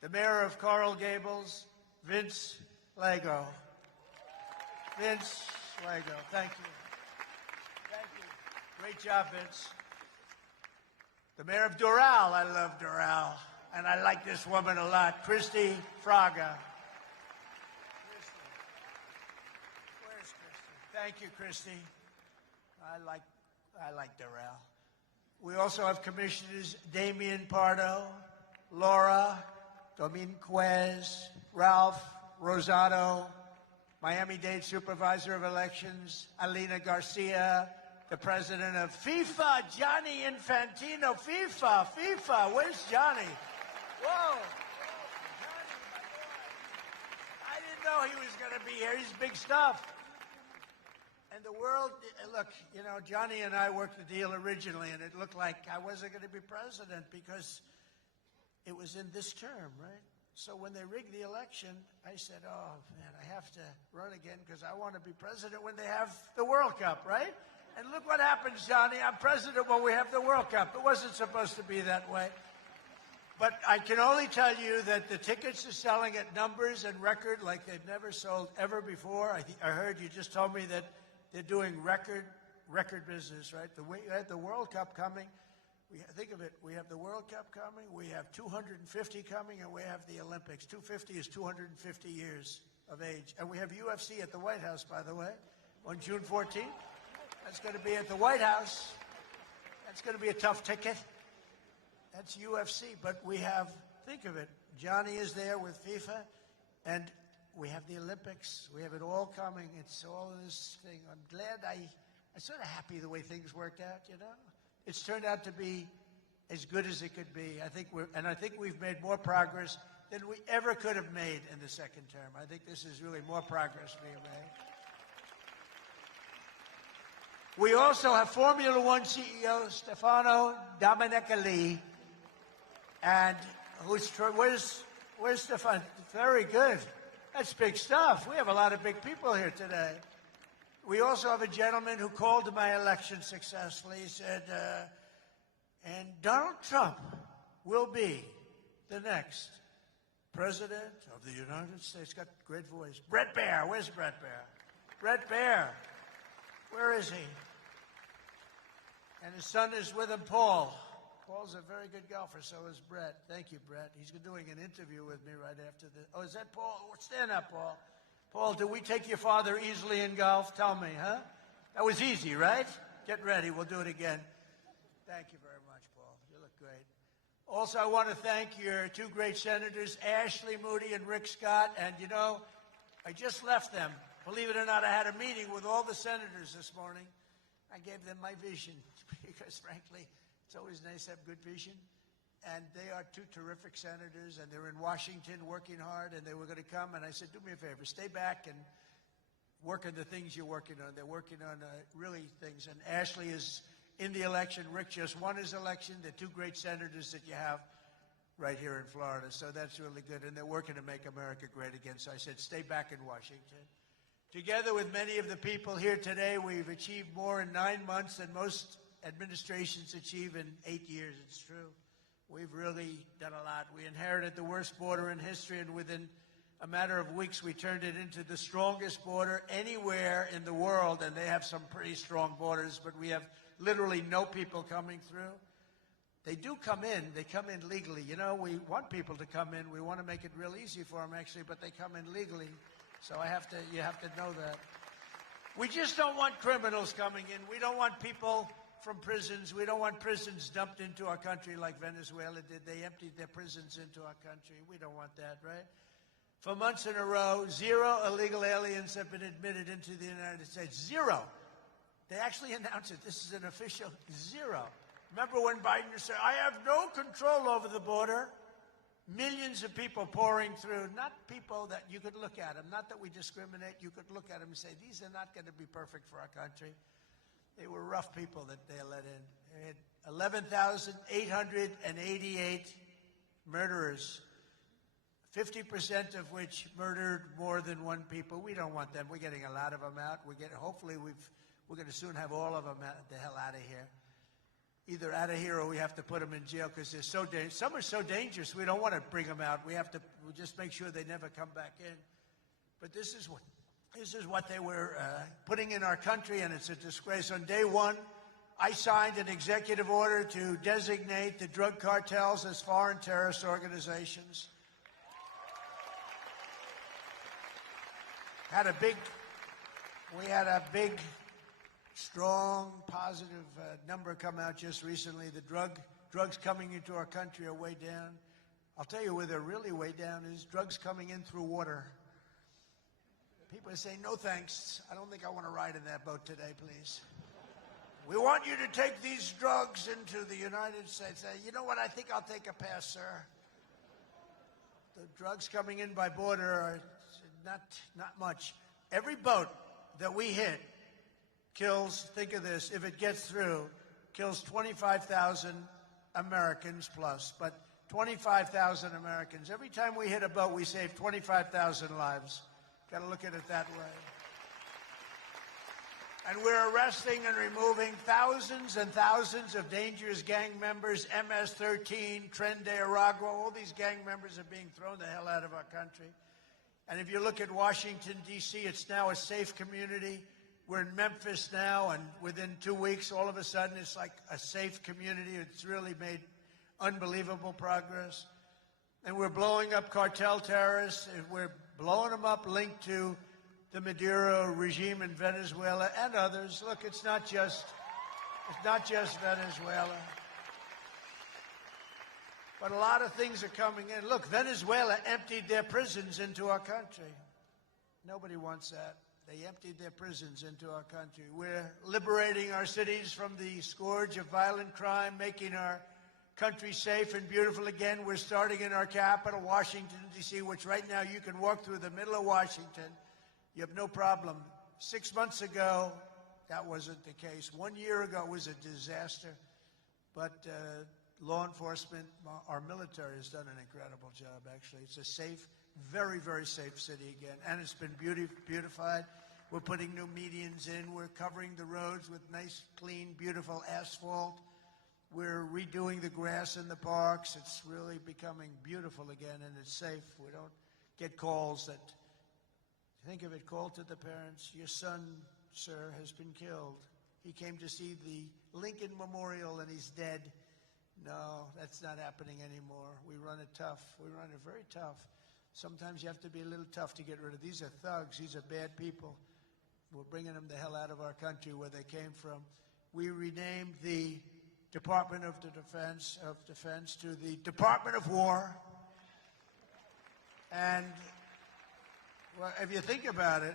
The Mayor of Coral Gables, Vince Lago. Vince Lago. Thank you. Thank you. Great job, Vince. The Mayor of Doral. I love Doral. And I like this woman a lot. Christy Fraga. Christy. Where's Christy? Thank you, Christy. I like Doral. We also have Commissioners Damian Pardo, Laura Dominguez, Ralph Rosado, Miami-Dade Supervisor of Elections, Alina Garcia, the President of FIFA, Gianni Infantino. FIFA, where's Johnny? Whoa. Johnny, my boy. I didn't know he was going to be here. He's big stuff. And the world, look, you know, Johnny and I worked the deal originally, and it looked like I wasn't going to be president because it was in this term, right? So when they rigged the election, I said, oh, man, I have to run again because I want to be president when they have the World Cup, right? And look what happens, Johnny. I'm president when we have the World Cup. It wasn't supposed to be that way. But I can only tell you that the tickets are selling at numbers and record like they've never sold ever before. I heard you just told me that they're doing record business, right? We had the World Cup coming. Think of it. We have the World Cup coming. We have 250 coming, and we have the Olympics. 250 is 250 years of age. And we have UFC at the White House, by the way, on June 14th. That's going to be at the White House. That's going to be a tough ticket. That's UFC. But we have, think of it, Johnny is there with FIFA, and we have the Olympics. We have it all coming. It's all this thing. I'm glad I'm sort of happy the way things worked out, you know. it's turned out to be as good as it could be. I think we've made more progress than we ever could have made in the second term. I think this is really more progress being made. We also have Formula One CEO Stefano Domenicali, and where's Stefano? Very good. That's big stuff. We have a lot of big people here today. We also have a gentleman who called my election successfully. He said, and Donald Trump will be the next president of the United States. Got a great voice. Brett Baer. Where's Brett Baer? Brett Baer. Where is he? And his son is with him, Paul. Paul's a very good golfer, so is Brett. Thank you, Brett. He's doing an interview with me right after this. Oh, is that Paul? Stand up, Paul. Paul, do we take your father easily in golf? Tell me, huh? That was easy, right? Get ready. We'll do it again. Thank you very much, Paul. You look great. Also, I want to thank your two great senators, Ashley Moody and Rick Scott. And, you know, I just left them. Believe it or not, I had a meeting with all the senators this morning. I gave them my vision because, frankly, it's always nice to have good vision. And they are two terrific senators, and they're in Washington working hard, and they were going to come. And I said, do me a favor, stay back and work on the things you're working on. They're working on really things. And Ashley is in the election. Rick just won his election. They're two great senators that you have right here in Florida. So that's really good. And they're working to make America great again. So I said, stay back in Washington. Together with many of the people here today, we've achieved more in 9 months than most administrations achieve in 8 years. It's true. We've really done a lot. We inherited the worst border in history, and within a matter of weeks, we turned it into the strongest border anywhere in the world, and they have some pretty strong borders, but we have literally no people coming through. They do come in. They come in legally. You know, we want people to come in. We want to make it real easy for them, actually, but they come in legally. So you have to know that. We just don't want criminals coming in. We don't want people from prisons. We don't want prisons dumped into our country like Venezuela did. They emptied their prisons into our country. We don't want that, right? For months in a row, 0 illegal aliens have been admitted into the United States. 0. They actually announced it. This is an official 0. Remember when Biden said, I have no control over the border? Millions of people pouring through, not people that you could look at them, not that we discriminate. You could look at them and say, these are not going to be perfect for our country. They were rough people that they let in. They had 11,888 murderers, 50% of which murdered more than one people. We don't want them. We're getting a lot of them out. Hopefully we're going to soon have all of them the hell out of here. Either out of here or we have to put them in jail because they're so dangerous. Some are so dangerous we don't want to bring them out. We just make sure they never come back in. But this is what they were putting in our country, and it's a disgrace. On day one, I signed an executive order to designate the drug cartels as foreign terrorist organizations. We had a big, strong, positive number come out just recently. The drugs coming into our country are way down. I'll tell you where they're really way down is drugs coming in through water. People are saying, no thanks. I don't think I want to ride in that boat today, please. We want you to take these drugs into the United States. You know what? I think I'll take a pass, sir. The drugs coming in by border are not much. Every boat that we hit kills, think of this, if it gets through, kills 25,000 Americans plus, but 25,000 Americans. Every time we hit a boat, we save 25,000 lives. Got to look at it that way. And we're arresting and removing thousands and thousands of dangerous gang members, MS-13, Tren de Aragua, all these gang members are being thrown the hell out of our country. And if you look at Washington, D.C., it's now a safe community. We're in Memphis now, and within 2 weeks, all of a sudden, it's like a safe community. It's really made unbelievable progress. And we're blowing up cartel terrorists. And we're blowing them up linked to the Maduro regime in Venezuela and others. Look, it's not just Venezuela. But a lot of things are coming in. Look, Venezuela emptied their prisons into our country. Nobody wants that. They emptied their prisons into our country. We're liberating our cities from the scourge of violent crime, making our country safe and beautiful again. We're starting in our capital, Washington, D.C., which right now you can walk through the middle of Washington. You have no problem. 6 months ago, that wasn't the case. 1 year ago, it was a disaster. But law enforcement, our military has done an incredible job, actually. It's a safe, very, very safe city again. And it's been beautified. We're putting new medians in. We're covering the roads with nice, clean, beautiful asphalt. We're redoing the grass in the parks. It's really becoming beautiful again, and it's safe. We don't get calls that, think of it, call to the parents, your son, sir, has been killed. He came to see the Lincoln Memorial and he's dead. No, that's not happening anymore. We run it tough. We run it very tough. Sometimes you have to be a little tough to get rid of. These are thugs. These are bad people. We're bringing them the hell out of our country where they came from. We renamed the Department of Defense to the Department of War. And well, if you think about it,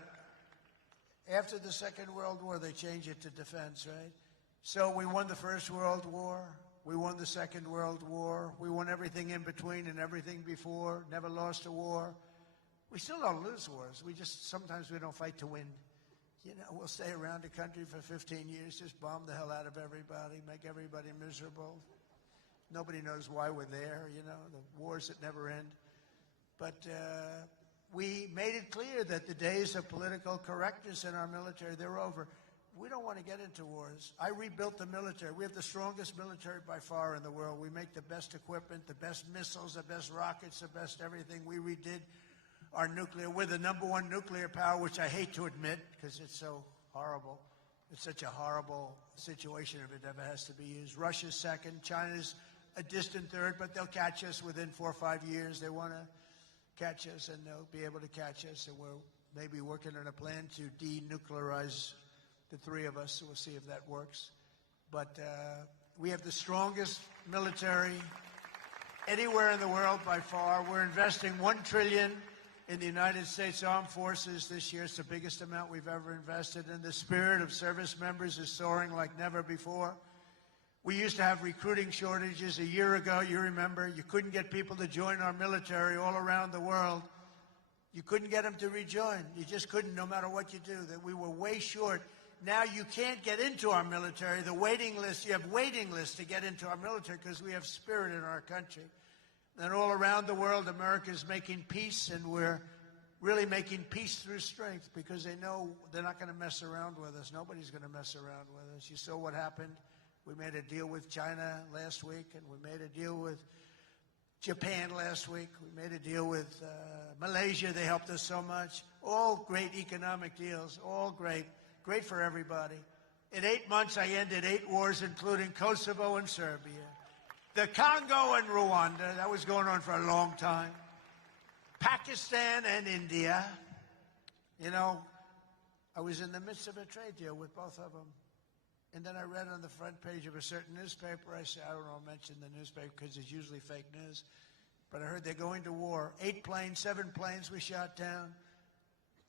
after the Second World War, they changed it to defense, right? So we won the First World War. We won the Second World War. We won everything in between and everything before. Never lost a war. We still don't lose wars. Sometimes we don't fight to win. You know, we'll stay around the country for 15 years, just bomb the hell out of everybody, make everybody miserable. Nobody knows why we're there, you know, the wars that never end. But we made it clear that the days of political correctness in our military, they're over. We don't want to get into wars. I rebuilt the military. We have the strongest military by far in the world. We make the best equipment, the best missiles, the best rockets, the best everything. We redid our nuclear. We're the #1 nuclear power, which I hate to admit because it's so horrible. It's such a horrible situation if it ever has to be used. Russia's second. China's a distant third, but they'll catch us within 4 or 5 years. They want to catch us, and they'll be able to catch us. And we're maybe working on a plan to denuclearize the three of us. So we'll see if that works. But we have the strongest military anywhere in the world by far. We're investing $1 trillion in the United States Armed Forces this year. It's the biggest amount we've ever invested, and the spirit of service members is soaring like never before. We used to have recruiting shortages a year ago. You remember, you couldn't get people to join our military all around the world. You couldn't get them to rejoin. You just couldn't, no matter what you do. That we were way short. Now you can't get into our military. The waiting list, you have waiting lists to get into our military because we have spirit in our country. And all around the world, America is making peace, and we're really making peace through strength because they know they're not going to mess around with us. Nobody's going to mess around with us. You saw what happened. We made a deal with China last week, and we made a deal with Japan last week. We made a deal with Malaysia. They helped us so much. All great economic deals, all great. Great for everybody. In 8 months, I ended 8 wars, including Kosovo and Serbia. The Congo and Rwanda, that was going on for a long time. Pakistan and India. You know, I was in the midst of a trade deal with both of them. And then I read on the front page of a certain newspaper, I said, I don't know, mention the newspaper because it's usually fake news. But I heard they're going to war. 7 planes we shot down.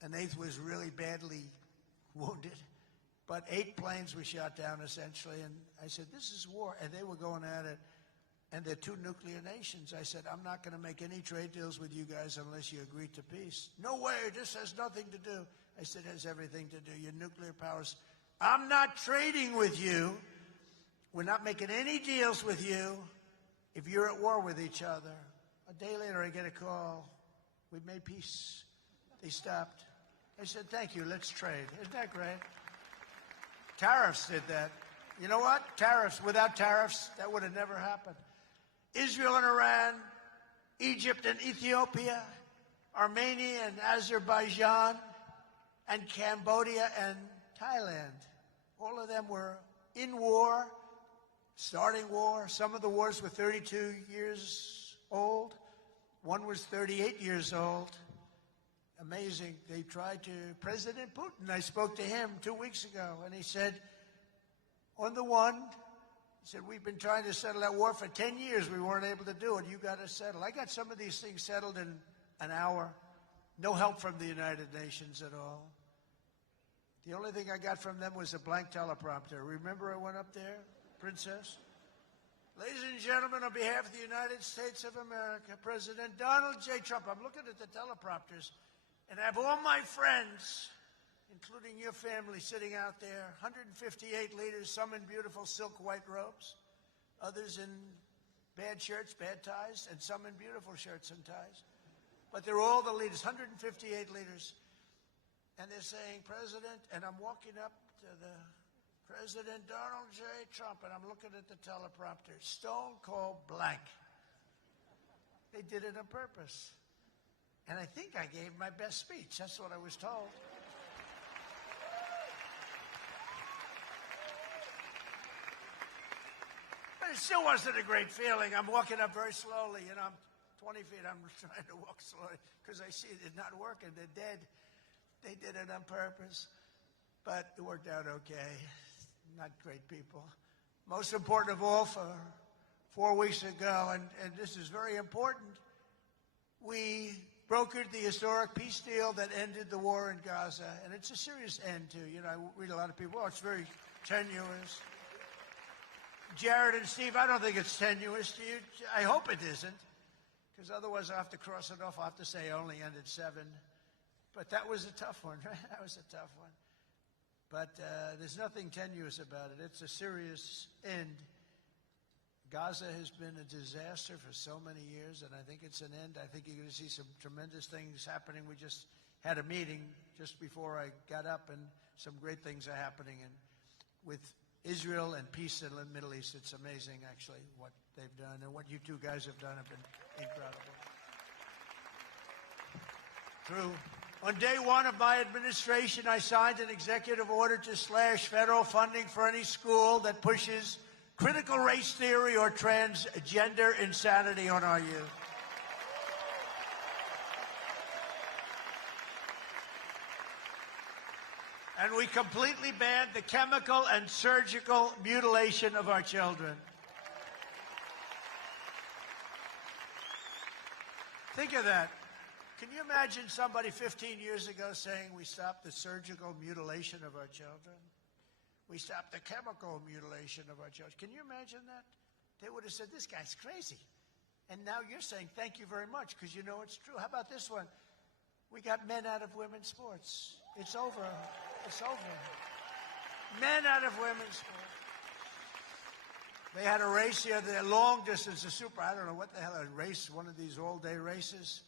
An 8th was really badly wounded. But 8 planes we shot down, essentially. And I said, this is war. And they were going at it. And they're 2 nuclear nations. I said, I'm not going to make any trade deals with you guys unless you agree to peace. No way, this has nothing to do. I said, it has everything to do. Your nuclear powers. I'm not trading with you. We're not making any deals with you if you're at war with each other. A day later, I get a call. We've made peace. They stopped. I said, thank you, let's trade. Isn't that great? Tariffs did that. You know what? Tariffs. Without tariffs, that would have never happened. Israel and Iran, Egypt and Ethiopia, Armenia and Azerbaijan, and Cambodia and Thailand. All of them were in war, starting war. Some of the wars were 32 years old. One was 38 years old. Amazing. They tried to, President Putin, I spoke to him 2 weeks ago, and he said, on the one, he said, we've been trying to settle that war for 10 years. We weren't able to do it. You got to settle. I got some of these things settled in an hour. No help from the United Nations at all. The only thing I got from them was a blank teleprompter. Remember I went up there, Princess? Ladies and gentlemen, on behalf of the United States of America, President Donald J. Trump, I'm looking at the teleprompters, and I have all my friends, including your family, sitting out there, 158 leaders, some in beautiful silk white robes, others in bad shirts, bad ties, and some in beautiful shirts and ties. But they're all the leaders, 158 leaders. And they're saying, President, and I'm walking up to the President Donald J. Trump, and I'm looking at the teleprompter, stone cold blank. They did it on purpose. And I think I gave my best speech. That's what I was told. But it still wasn't a great feeling. I'm walking up very slowly, you know, I'm 20 feet. I'm trying to walk slowly because I see it's not working. They're dead. They did it on purpose. But it worked out okay. Not great people. Most important of all, for 4 weeks ago, and this is very important, we brokered the historic peace deal that ended the war in Gaza. And it's a serious end, too. You know, I read a lot of people, oh, it's very tenuous. Jared and Steve, I don't think it's tenuous to you. I hope it isn't, because otherwise I'll have to cross it off. I'll have to say only ended 7. But that was a tough one, right? That was a tough one. But there's nothing tenuous about it. It's a serious end. Gaza has been a disaster for so many years, and I think it's an end. I think you're going to see some tremendous things happening. We just had a meeting just before I got up, and some great things are happening. And with Israel and peace in the Middle East, it's amazing, actually, what they've done. And what you two guys have done have been incredible. On day one of my administration, I signed an executive order to slash federal funding for any school that pushes critical race theory or transgender insanity on our youth. And we completely banned the chemical and surgical mutilation of our children. Think of that. Can you imagine somebody 15 years ago saying we stopped the surgical mutilation of our children? We stopped the chemical mutilation of our children. Can you imagine that? They would have said, this guy's crazy. And now you're saying, thank you very much, because you know it's true. How about this one? We got men out of women's sports. It's over. It's over. Men out of women's sports. They had a race here, the long distance, I don't know what the hell, a race, one of these all-day races.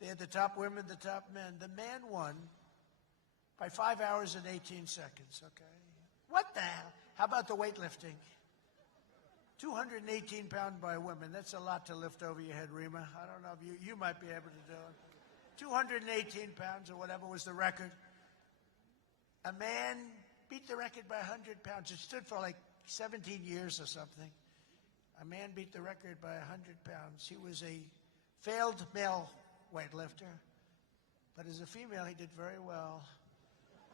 They had the top women, the top men. The man won by 5 hours and 18 seconds, okay? What the hell? How about the weightlifting? 218 pounds by women. That's a lot to lift over your head, Rima. I don't know if you might be able to do it. 218 pounds or whatever was the record. A man beat the record by 100 pounds. It stood for like 17 years or something. A man beat the record by 100 pounds. He was a failed male weightlifter, but as a female, he did very well.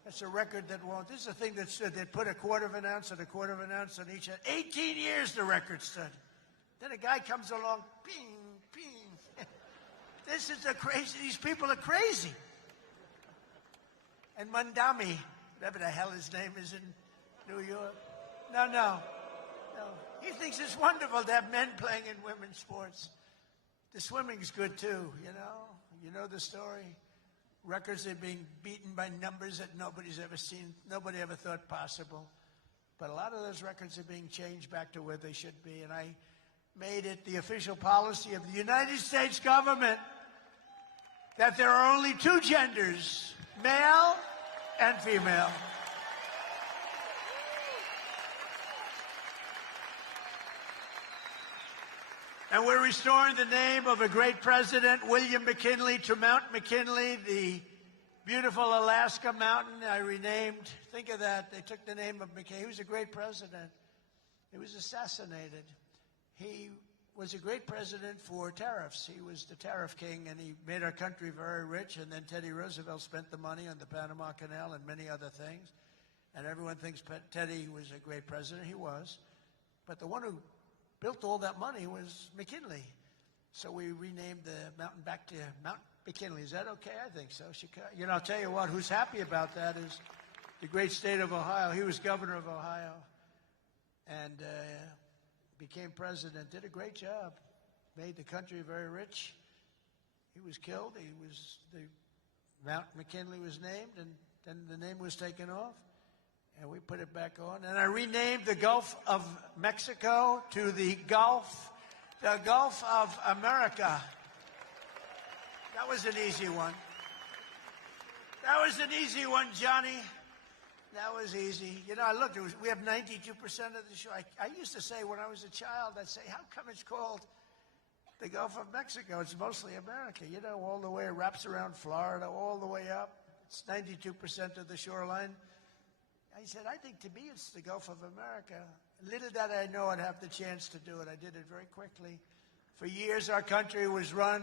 That's a record that won't. This is a thing that stood. They'd put a quarter of an ounce and a quarter of an ounce on each head. 18 years the record stood. Then a guy comes along, ping, ping. This is a crazy. These people are crazy. And Mandami, whatever the hell his name is in New York. No. He thinks it's wonderful to have men playing in women's sports. The swimming's good too, you know. You know the story. Records are being beaten by numbers that nobody's ever seen, nobody ever thought possible. But a lot of those records are being changed back to where they should be. And I made it the official policy of the United States government that there are only 2 genders, male and female. And we're restoring the name of a great president, William McKinley, to Mount McKinley, the beautiful Alaska mountain I renamed. Think of that. They took the name of McKinley. He was a great president. He was assassinated. He was a great president for tariffs. He was the tariff king, and he made our country very rich. And then Teddy Roosevelt spent the money on the Panama Canal and many other things. And everyone thinks Teddy was a great president. He was. But the one who built all that money was McKinley. So we renamed the mountain back to Mount McKinley. Is that okay? I think so. You know, I'll tell you what, who's happy about that is the great state of Ohio. He was governor of Ohio and became president. Did a great job. Made the country very rich. He was killed. Mount McKinley was named, and then the name was taken off, and we put it back on. And I renamed the Gulf of Mexico to the Gulf of America. That was an easy one. That was an easy one, Johnny. That was easy. You know, I looked, we have 92% of the shore. I used to say when I was a child, I'd say, how come it's called the Gulf of Mexico? It's mostly America. You know, all the way, it wraps around Florida, all the way up. It's 92% of the shoreline. I said, I think to me it's the Gulf of America. Little did I know I'd have the chance to do it. I did it very quickly. For years, our country was run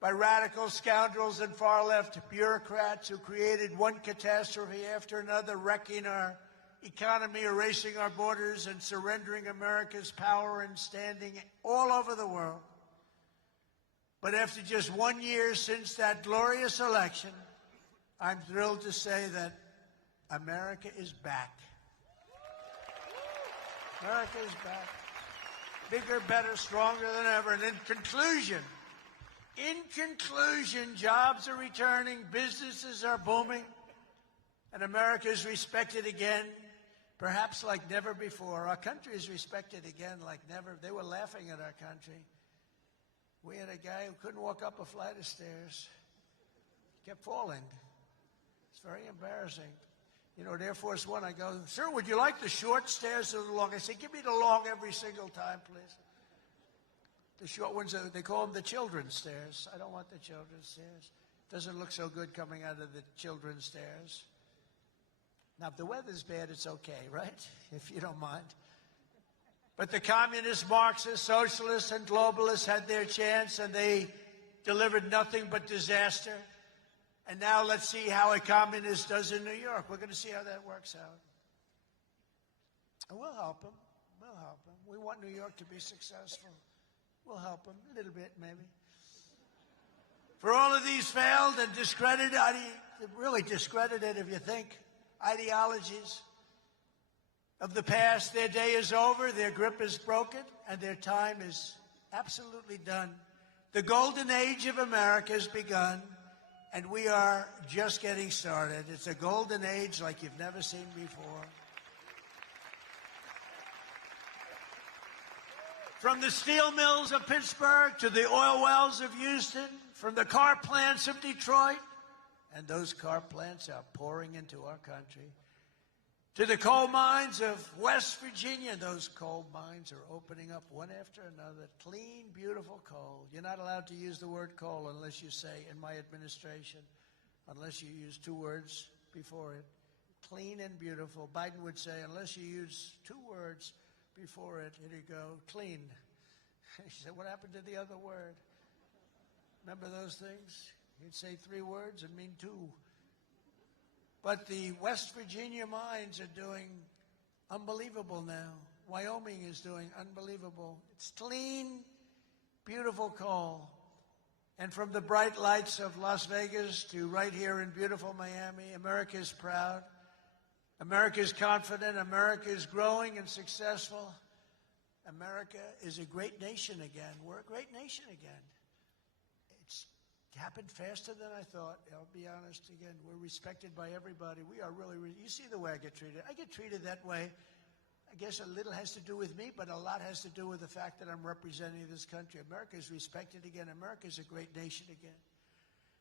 by radical scoundrels and far-left bureaucrats who created one catastrophe after another, wrecking our economy, erasing our borders, and surrendering America's power and standing all over the world. But after just 1 year since that glorious election, I'm thrilled to say that America is back. America is back. Bigger, better, stronger than ever. And in conclusion, jobs are returning, businesses are booming, and America is respected again, perhaps like never before. Our country is respected again like never. They were laughing at our country. We had a guy who couldn't walk up a flight of stairs. Kept falling. It's very embarrassing. You know, at Air Force One, I go, sir, would you like the short stairs or the long? I say, give me the long every single time, please. The short ones, they call them the children's stairs. I don't want the children's stairs. Doesn't look so good coming out of the children's stairs. Now, if the weather's bad, it's okay, right? If you don't mind. But the communists, Marxists, socialists, and globalists had their chance, and they delivered nothing but disaster. And now let's see how a communist does in New York. We're going to see how that works out. And we'll help them. We'll help them. We want New York to be successful. We'll help them a little bit, maybe. For all of these failed and discredited, really discredited if you think, ideologies of the past, their day is over, their grip is broken, and their time is absolutely done. The golden age of America has begun, and we are just getting started. It's a golden age like you've never seen before. From the steel mills of Pittsburgh to the oil wells of Houston, from the car plants of Detroit, and those car plants are pouring into our country, to the coal mines of West Virginia, those coal mines are opening up one after another. Clean, beautiful coal. You're not allowed to use the word coal unless you say, in my administration, unless you use 2 words before it. Clean and beautiful. Biden would say, unless you use 2 words before it, here you go, clean. He said, what happened to the other word? Remember those things? He'd say 3 words and mean 2. But the West Virginia mines are doing unbelievable now. Wyoming is doing unbelievable. It's clean, beautiful coal. And from the bright lights of Las Vegas to right here in beautiful Miami, America is proud. America is confident. America is growing and successful. America is a great nation again. We're a great nation again. It's happened faster than I thought. I'll be honest again. We're respected by everybody. We are really, you see the way I get treated. I get treated that way. I guess a little has to do with me, but a lot has to do with the fact that I'm representing this country. America is respected again. America is a great nation again.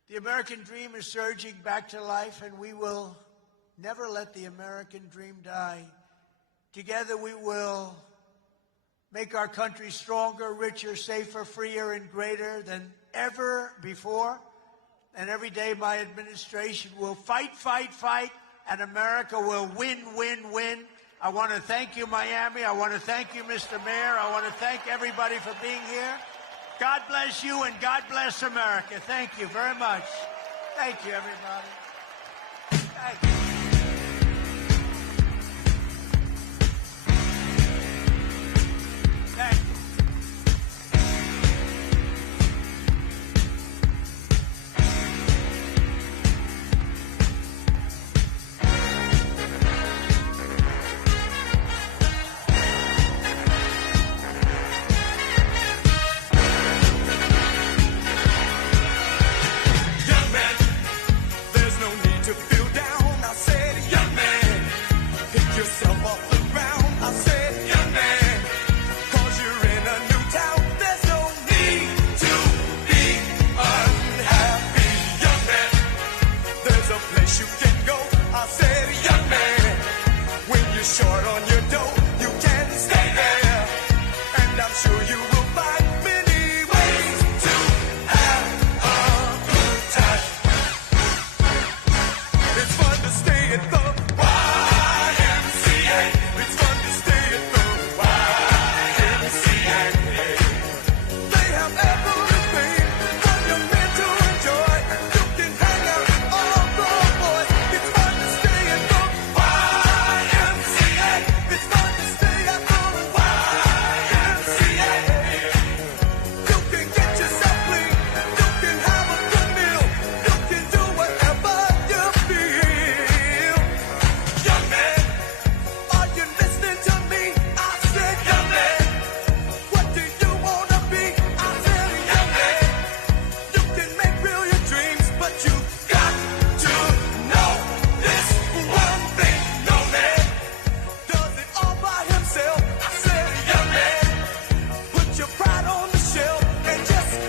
The American dream is surging back to life, and we will never let the American dream die. Together we will make our country stronger, richer, safer, freer, and greater than ever before. And every day my administration will fight, fight, fight, and America will win, win, win. I want to thank you, Miami. I want to thank you, Mr. Mayor. I want to thank everybody for being here. God bless you, and God bless America. Thank you very much. Thank you, everybody. Thank you.